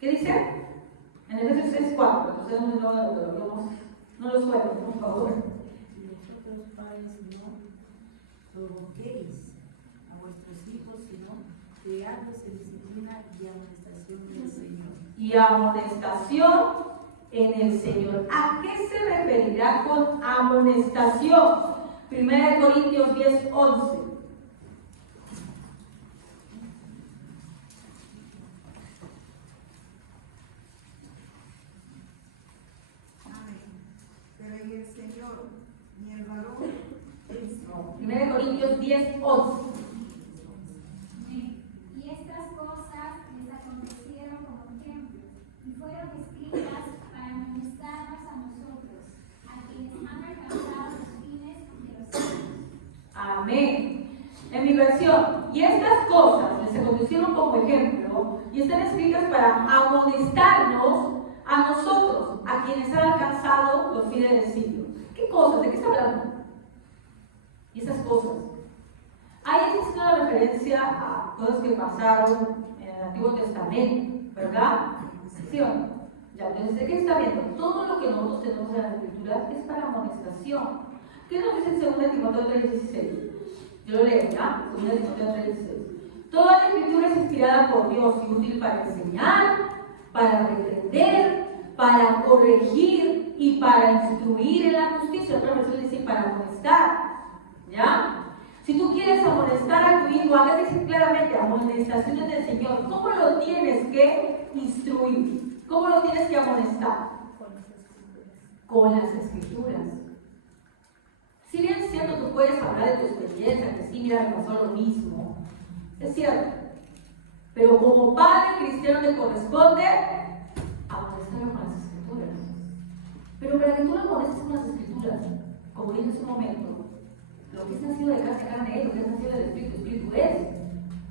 ¿Qué dice? En Efesios 6:4. Entonces no lo suelten, por favor. Y vosotros, padres, no provoquéis a vuestros hijos, sino criadlos en disciplina y amonestación del Señor. Y amonestación en el Señor. ¿A qué se referirá con amonestación? 1 Corintios 10:11. Ni el varón. 1 Corintios 10:11. Y estas cosas les acontecieron como ejemplo, y fueron escritas para amonestarnos a nosotros, a quienes han alcanzado los fines de los siglos. Amén. En mi versión, y estas cosas les acontecieron como ejemplo, y están escritas para amonestarnos a nosotros, a quienes han alcanzado los fines del siglo. ¿Qué cosas? ¿De qué está hablando? Y esas cosas. Ahí es una referencia a cosas que pasaron en el Antiguo Testamento, ¿verdad? ¿Sí o no? Ya, entonces, ¿de qué está viendo? Todo lo que nosotros tenemos en la Escritura es para amonestación. ¿Qué nos dice en 2 Timoteo 3:16? Yo lo leo, ¿ya? 2 Timoteo 3:16. Toda la Escritura es inspirada por Dios y útil para enseñar, para reprender, para corregir y para instruir en la justicia. Otra versión dice para amonestar, ¿ya? Si tú quieres amonestar a tu hijo, hágase claramente amonestaciones del Señor. ¿Cómo lo tienes que instruir? ¿Cómo lo tienes que amonestar? Con las Escrituras. Si bien es cierto, tú puedes hablar de tu experiencia, que sí, mira, me pasó lo mismo. Es cierto. Pero como padre cristiano te corresponde amonestarlo con las Escrituras. Pero para que tú lo amonestes con las Escrituras, como dije hace un momento, lo que es nacido de carne es, lo que es nacido del Espíritu es.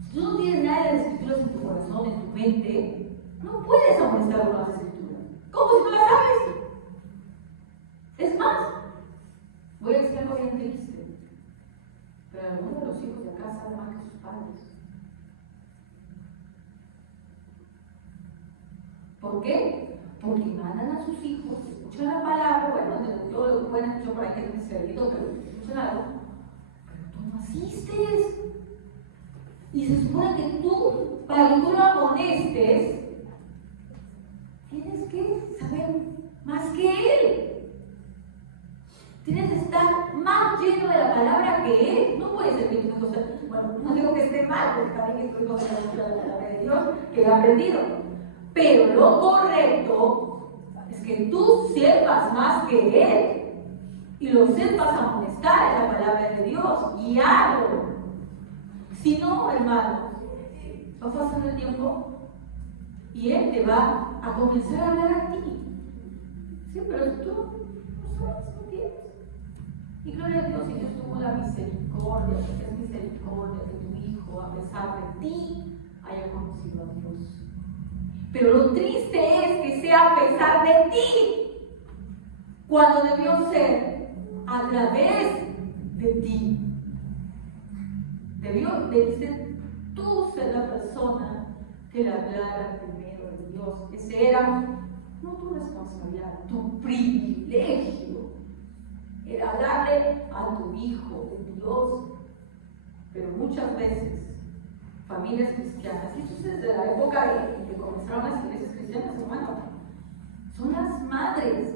Si tú no tienes nada de las Escrituras en tu corazón, en tu mente, no puedes amonestarlo con las Escrituras. ¿Cómo si no las sabes? Es más, voy a decir algo bien triste, pero algunos de los hijos de acá saben más que sus padres. ¿Por qué? Porque mandan a sus hijos, escuchan la palabra, bueno, de todo lo que pueden escuchar por ahí que es cerebrito, pero escuchan algo. Pero tú no asistes. Y se supone que tú, para que tú lo amonestes, tienes que saber más que él. Tienes que estar más lleno de la palabra que él. No puede ser que tu hijo sea, bueno, no digo que esté mal, porque también estoy con la palabra de Dios que he aprendido. Pero lo correcto es que tú sepas más que él y lo sepas amonestar en la palabra de Dios, guiarlo. Si no, hermano, va pasando el tiempo y él te va a comenzar a hablar a ti. Sí, pero tú no sabes, no tienes. Y gloria a Dios, si Dios tuvo la misericordia, porque es misericordia que tu hijo, a pesar de ti, haya conocido a Dios. Pero lo triste es que sea a pesar de ti, cuando debió ser a través de ti. Debiste tú ser la persona que le hablara primero de Dios. Ese era no tu responsabilidad, tu privilegio. Era hablarle a tu hijo de Dios. Pero muchas veces, familias cristianas, y eso es desde la época en que comenzaron las iglesias cristianas, hermano, son las madres,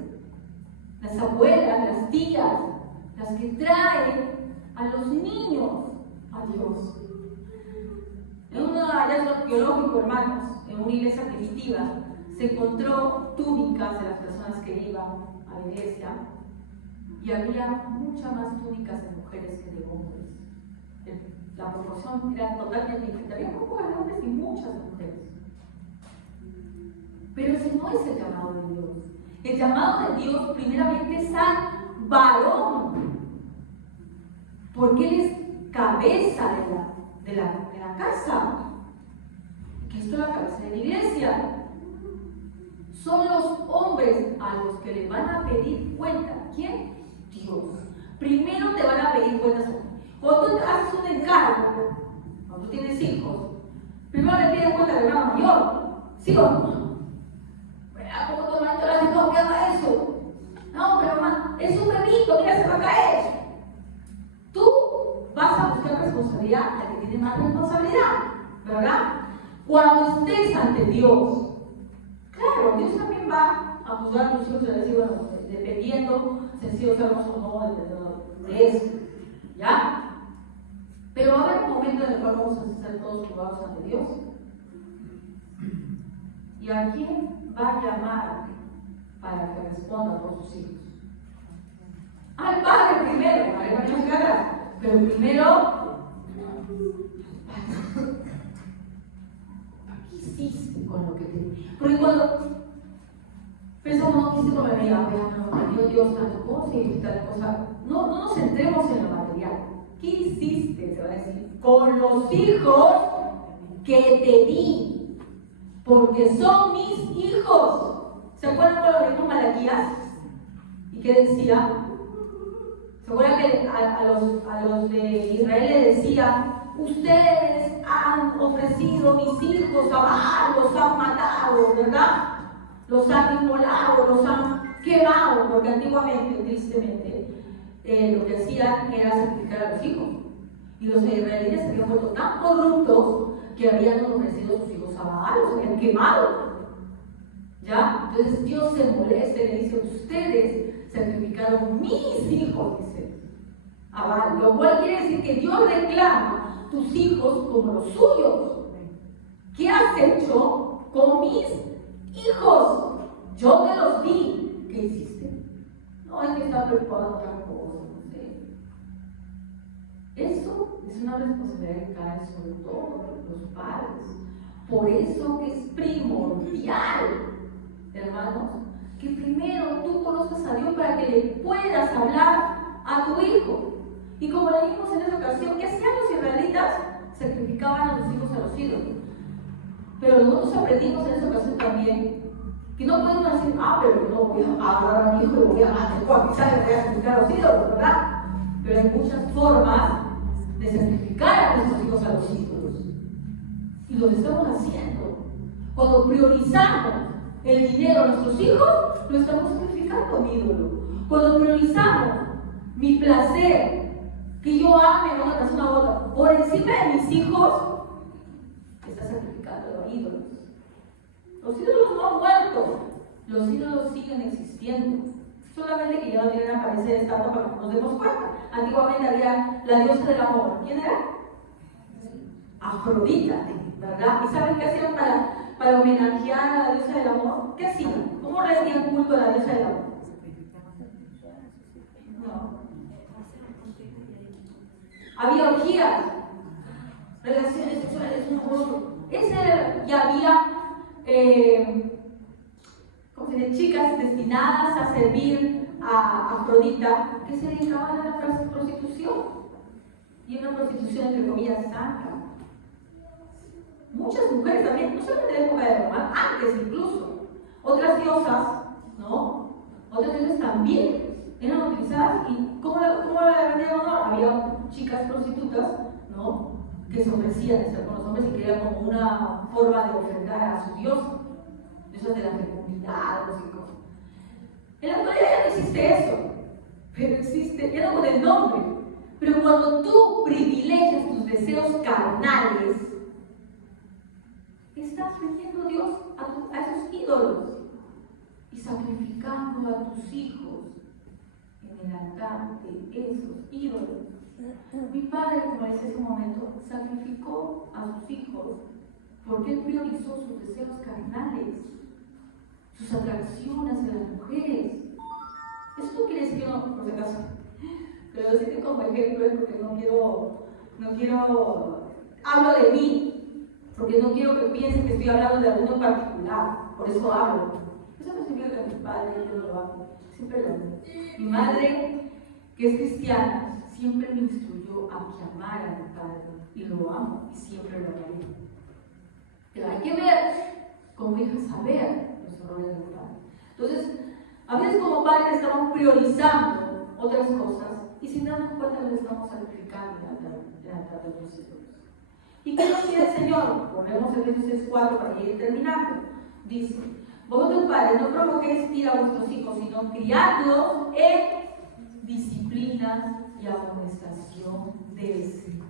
las abuelas, las tías, las que traen a los niños a Dios. En un hallazgo arqueológico, hermanos, en una iglesia primitiva, se encontró túnicas de las personas que iban a la iglesia y había muchas más túnicas de mujeres que de hombres. La proporción era totalmente diferente. Había un poco de hombres y muchas mujeres. Pero ese no es el llamado de Dios. El llamado de Dios primeramente es al varón, porque él es cabeza de la casa. Cristo es la cabeza de la iglesia. Son los hombres a los que le van a pedir cuenta. ¿Quién? Dios. Primero te van a pedir cuentas. Cuando tú haces un encargo, cuando tú tienes hijos, primero le pides cuenta al hermano mayor. ¿Sí o no? ¿Cómo tu hermanito le hace todo que haga eso? No, pero mamá, es un bebito, mira, se va a caer. Tú vas a buscar responsabilidad al que tiene más responsabilidad, ¿verdad? Cuando estés ante Dios, claro, Dios también va a juzgar a tus hijos y a decir, bueno, dependiendo si han sido salvos o no de eso, ¿ya? Pero va a haber un momento en el cual vamos a estar todos juzgados ante Dios. ¿Y a quién va a llamar para que responda por sus hijos? Al padre primero, vale, muchas caras, pero primero, ¿qué hiciste con lo que te di? Porque cuando pensamos, no, ¿qué hiciste con la vida? Me dio Dios tantas cosas y tal cosa. No nos centremos en lo material. ¿Qué hiciste? Se va a decir, con los hijos que te di. Porque son mis hijos. ¿Se acuerdan cuando lo dijo Malaquías? ¿Y qué decía? ¿Se acuerdan que a los de Israel le decía, ustedes han ofrecido mis hijos a Baal, los han matado, ¿verdad? Los han inmolado, los han quemado, porque antiguamente, tristemente, lo que hacían era sacrificar a los hijos. Y los israelitas se habían vuelto tan corruptos que habían ofrecido a sus hijos a Baal, los habían quemado. ¿Ya? Entonces Dios se molesta y le dice, ustedes sacrificaron mis hijos, dice, aval, lo cual quiere decir que Dios reclama tus hijos como los suyos. ¿Qué has hecho con mis hijos? Yo te los di. ¿Qué hiciste? No, es que está preocupado por otra cosa, no sé. Eso es una responsabilidad que cae sobre todos los padres. Por eso que es primordial, hermanos, que primero tú conozcas a Dios para que le puedas hablar a tu hijo. Y como leímos en esa ocasión, ¿qué hacían los israelitas? Sacrificaban a los hijos a los ídolos. Pero nosotros aprendimos en esa ocasión también que no podemos decir, pero no voy a agarrar a mi hijo y voy a sacrificar a los ídolos, ¿verdad? Pero hay muchas formas de sacrificar a nuestros hijos a los ídolos. Y lo estamos haciendo. Cuando priorizamos el dinero a nuestros hijos, lo estamos sacrificando a un ídolo. Cuando priorizamos mi placer, que yo ame a una persona u otra, por encima de mis hijos, está sacrificando a ídolos. Los ídolos no han muerto, los ídolos siguen existiendo. Solamente que ya no tienen aparecer estando para que nos demos cuenta. Antiguamente había la diosa del amor. ¿Quién era? Afrodita, ¿verdad? ¿Y saben qué hacían para homenajear a la diosa del amor? ¿Qué hacían? ¿Cómo rendían culto a la diosa del amor? No. Había orgías, relaciones sexuales, y había chicas destinadas a servir a Afrodita que se dedicaban a la prostitución, y una prostitución entre comillas santa. Muchas mujeres también, no solamente en la época de Roma, antes incluso, otras diosas, ¿no? Otras diosas también eran utilizadas. ¿Y cómo la rendían honor? Había chicas prostitutas, ¿no?, que se ofrecían de estar con los hombres y que era como una forma de ofrendar a su diosa. Eso de la fecundidad, no sé cómo. En la actualidad ya no existe eso, pero existe, ya no con el nombre. Pero cuando tú privilegias tus deseos carnales, estás vendiendo a Dios a esos ídolos y sacrificando a tus hijos en el altar de esos ídolos. Mi padre, como decía hace un momento, sacrificó a sus hijos porque él priorizó sus deseos carnales, sus atracciones hacia las mujeres. Eso no quiere decir que no, por si acaso, pero lo cité como ejemplo es porque no quiero, hablo de mí, porque no quiero que piensen que estoy hablando de alguno en particular, por eso hablo. Eso no significa que mi padre yo no lo hago, siempre lo hago. Mi madre, que es cristiana, siempre me instruyó a que amara a mi padre, y lo amo, y siempre lo amaré. Pero hay que ver, como hija, saber los errores del padre. Entonces, a veces como padres estamos priorizando otras cosas, y sin darnos cuenta lo estamos sacrificando en el altar de los hijos. ¿Y qué nos pide el Señor? Volvemos a Efesios 6:4 para ir terminando. Dice: vosotros padres, no provoquéis ira a vuestros hijos, sino criadlos en disciplina y amonestación del Señor.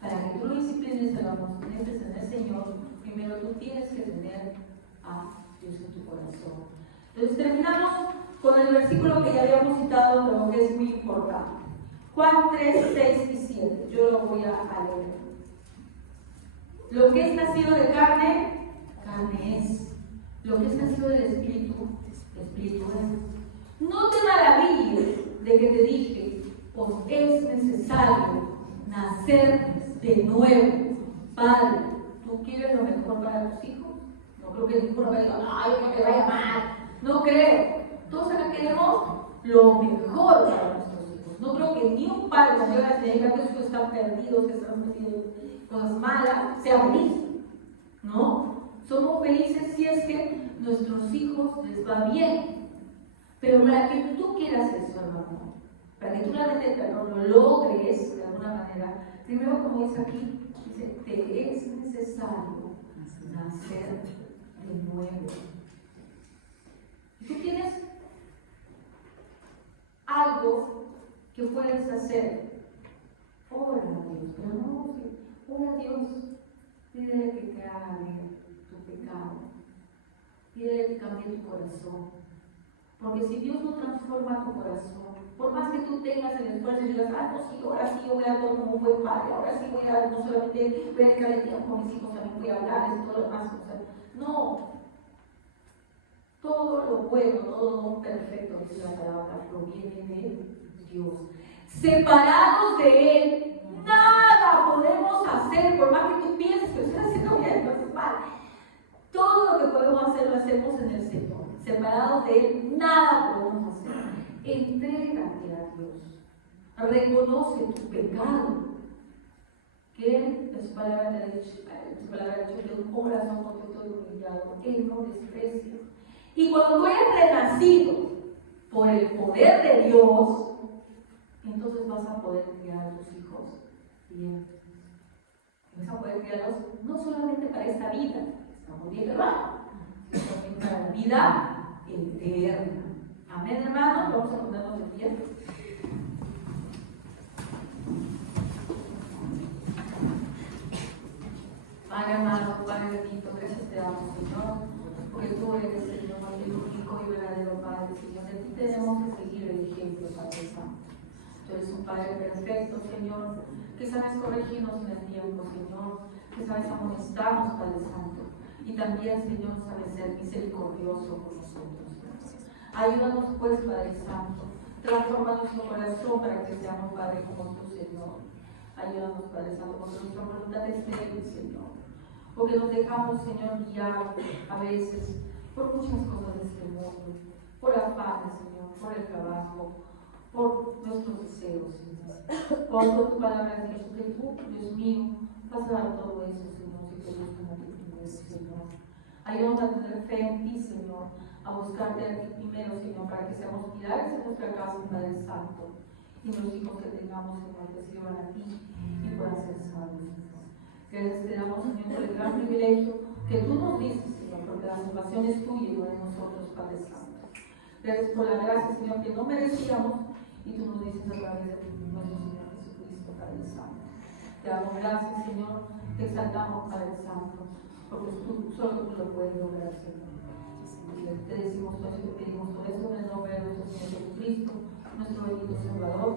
Para que tú lo disciplines y lo amonestes en el Señor, primero tú tienes que tener a Dios en tu corazón. Entonces terminamos con el versículo que ya habíamos citado, pero que es muy importante. Juan 3, 6 y 7. Yo lo voy a leer. Lo que es nacido de carne, carne es. Lo que es nacido del Espíritu, Espíritu es. No te maravilles de que te dije, pues es necesario nacer de nuevo. Padre, ¿tú quieres lo mejor para tus hijos? No creo que ninguno me diga, no, yo creo que vaya mal. No creo. Todos acá queremos lo mejor para nuestros hijos. No creo que ni un padre, cuando llega a decir que sus hijos están perdidos, que están metidos cosas malas, sea feliz. ¿No? Somos felices si es que nuestros hijos les va bien. Pero para que tú quieras eso, hermano, para que tú realmente lo logres de alguna manera, primero, como dice aquí, dice, te es necesario nacer de nuevo. Tú tienes algo que puedes hacer. Ora a Dios, pero no, ora a Dios. Pídele que te haga ver tu pecado. Pídele que cambie tu corazón. Porque si Dios no transforma tu corazón, Por más que tú tengas el esfuerzo y digas, ah, no, sí, ahora sí yo voy a actuar como un buen padre, ahora sí voy a, no solamente voy a dedicar el tiempo con mis hijos, también voy a hablarles y todo lo demás. O sea, no. Todo lo bueno, todo lo perfecto, dice la palabra, proviene de Dios. Separados de Él, nada podemos hacer, por más que tú pienses que lo estás haciendo bien, entonces mal. Todo lo que podemos hacer lo hacemos en el Señor. Separados de Él, nada podemos hacer. Entrégate a Dios. Reconoce tu pecado. Que Él, en su palabra ha dicho que un corazón contrito y humillado, Él no desprecia. Y cuando tú eres renacido por el poder de Dios, entonces vas a poder criar a tus hijos bien. Vas a poder criarlos no solamente para esta vida, estamos bien, hermano, sino también para la vida eterna. Amén, hermanos. Vamos a ponernos de pie. Padre amado, Padre bendito, gracias te damos, Señor, porque tú eres, Señor, el único y verdadero Padre, Señor. De ti tenemos que seguir el ejemplo, Padre Santo. Tú eres un Padre perfecto, Señor, que sabes corregirnos en el tiempo, Señor, que sabes amonestarnos, Padre Santo, y también, Señor, sabes ser misericordioso con nosotros. Ayúdanos, pues, Padre Santo, transforma nuestro corazón para que seamos, Padre, como tú, Señor. Ayúdanos, Padre Santo, porque nuestra voluntad es débil, Señor. Porque nos dejamos, Señor, guiar a veces por muchas cosas de este mundo, por afanes, Señor, por el trabajo, por nuestros deseos, Señor. Cuando tu palabra ha dicho que tú, Dios mío, vas a dar todo eso, Señor, si te gusta la primero, Señor. Ayúdanos a tener fe en ti, Señor, a buscarte a ti primero, Señor, para que seamos pilares en nuestra casa, Padre Santo. Y los hijos que tengamos, Señor, que sirvan a ti y puedan ser salvos, Señor. Gracias te damos, Señor, por el gran privilegio que tú nos diste, Señor, porque la salvación es tuya y no de nosotros, Padre Santo. Gracias por la gracia, Señor, que no merecíamos y tú nos dices a través de nuestro Señor Jesucristo, Padre Santo. Te damos gracias, Señor, te exaltamos, Padre Santo, porque solo tú lo puedes lograr, Señor. Te decimos todo eso y te pedimos todo eso en el nombre de nuestro Señor Jesucristo, nuestro bendito Salvador.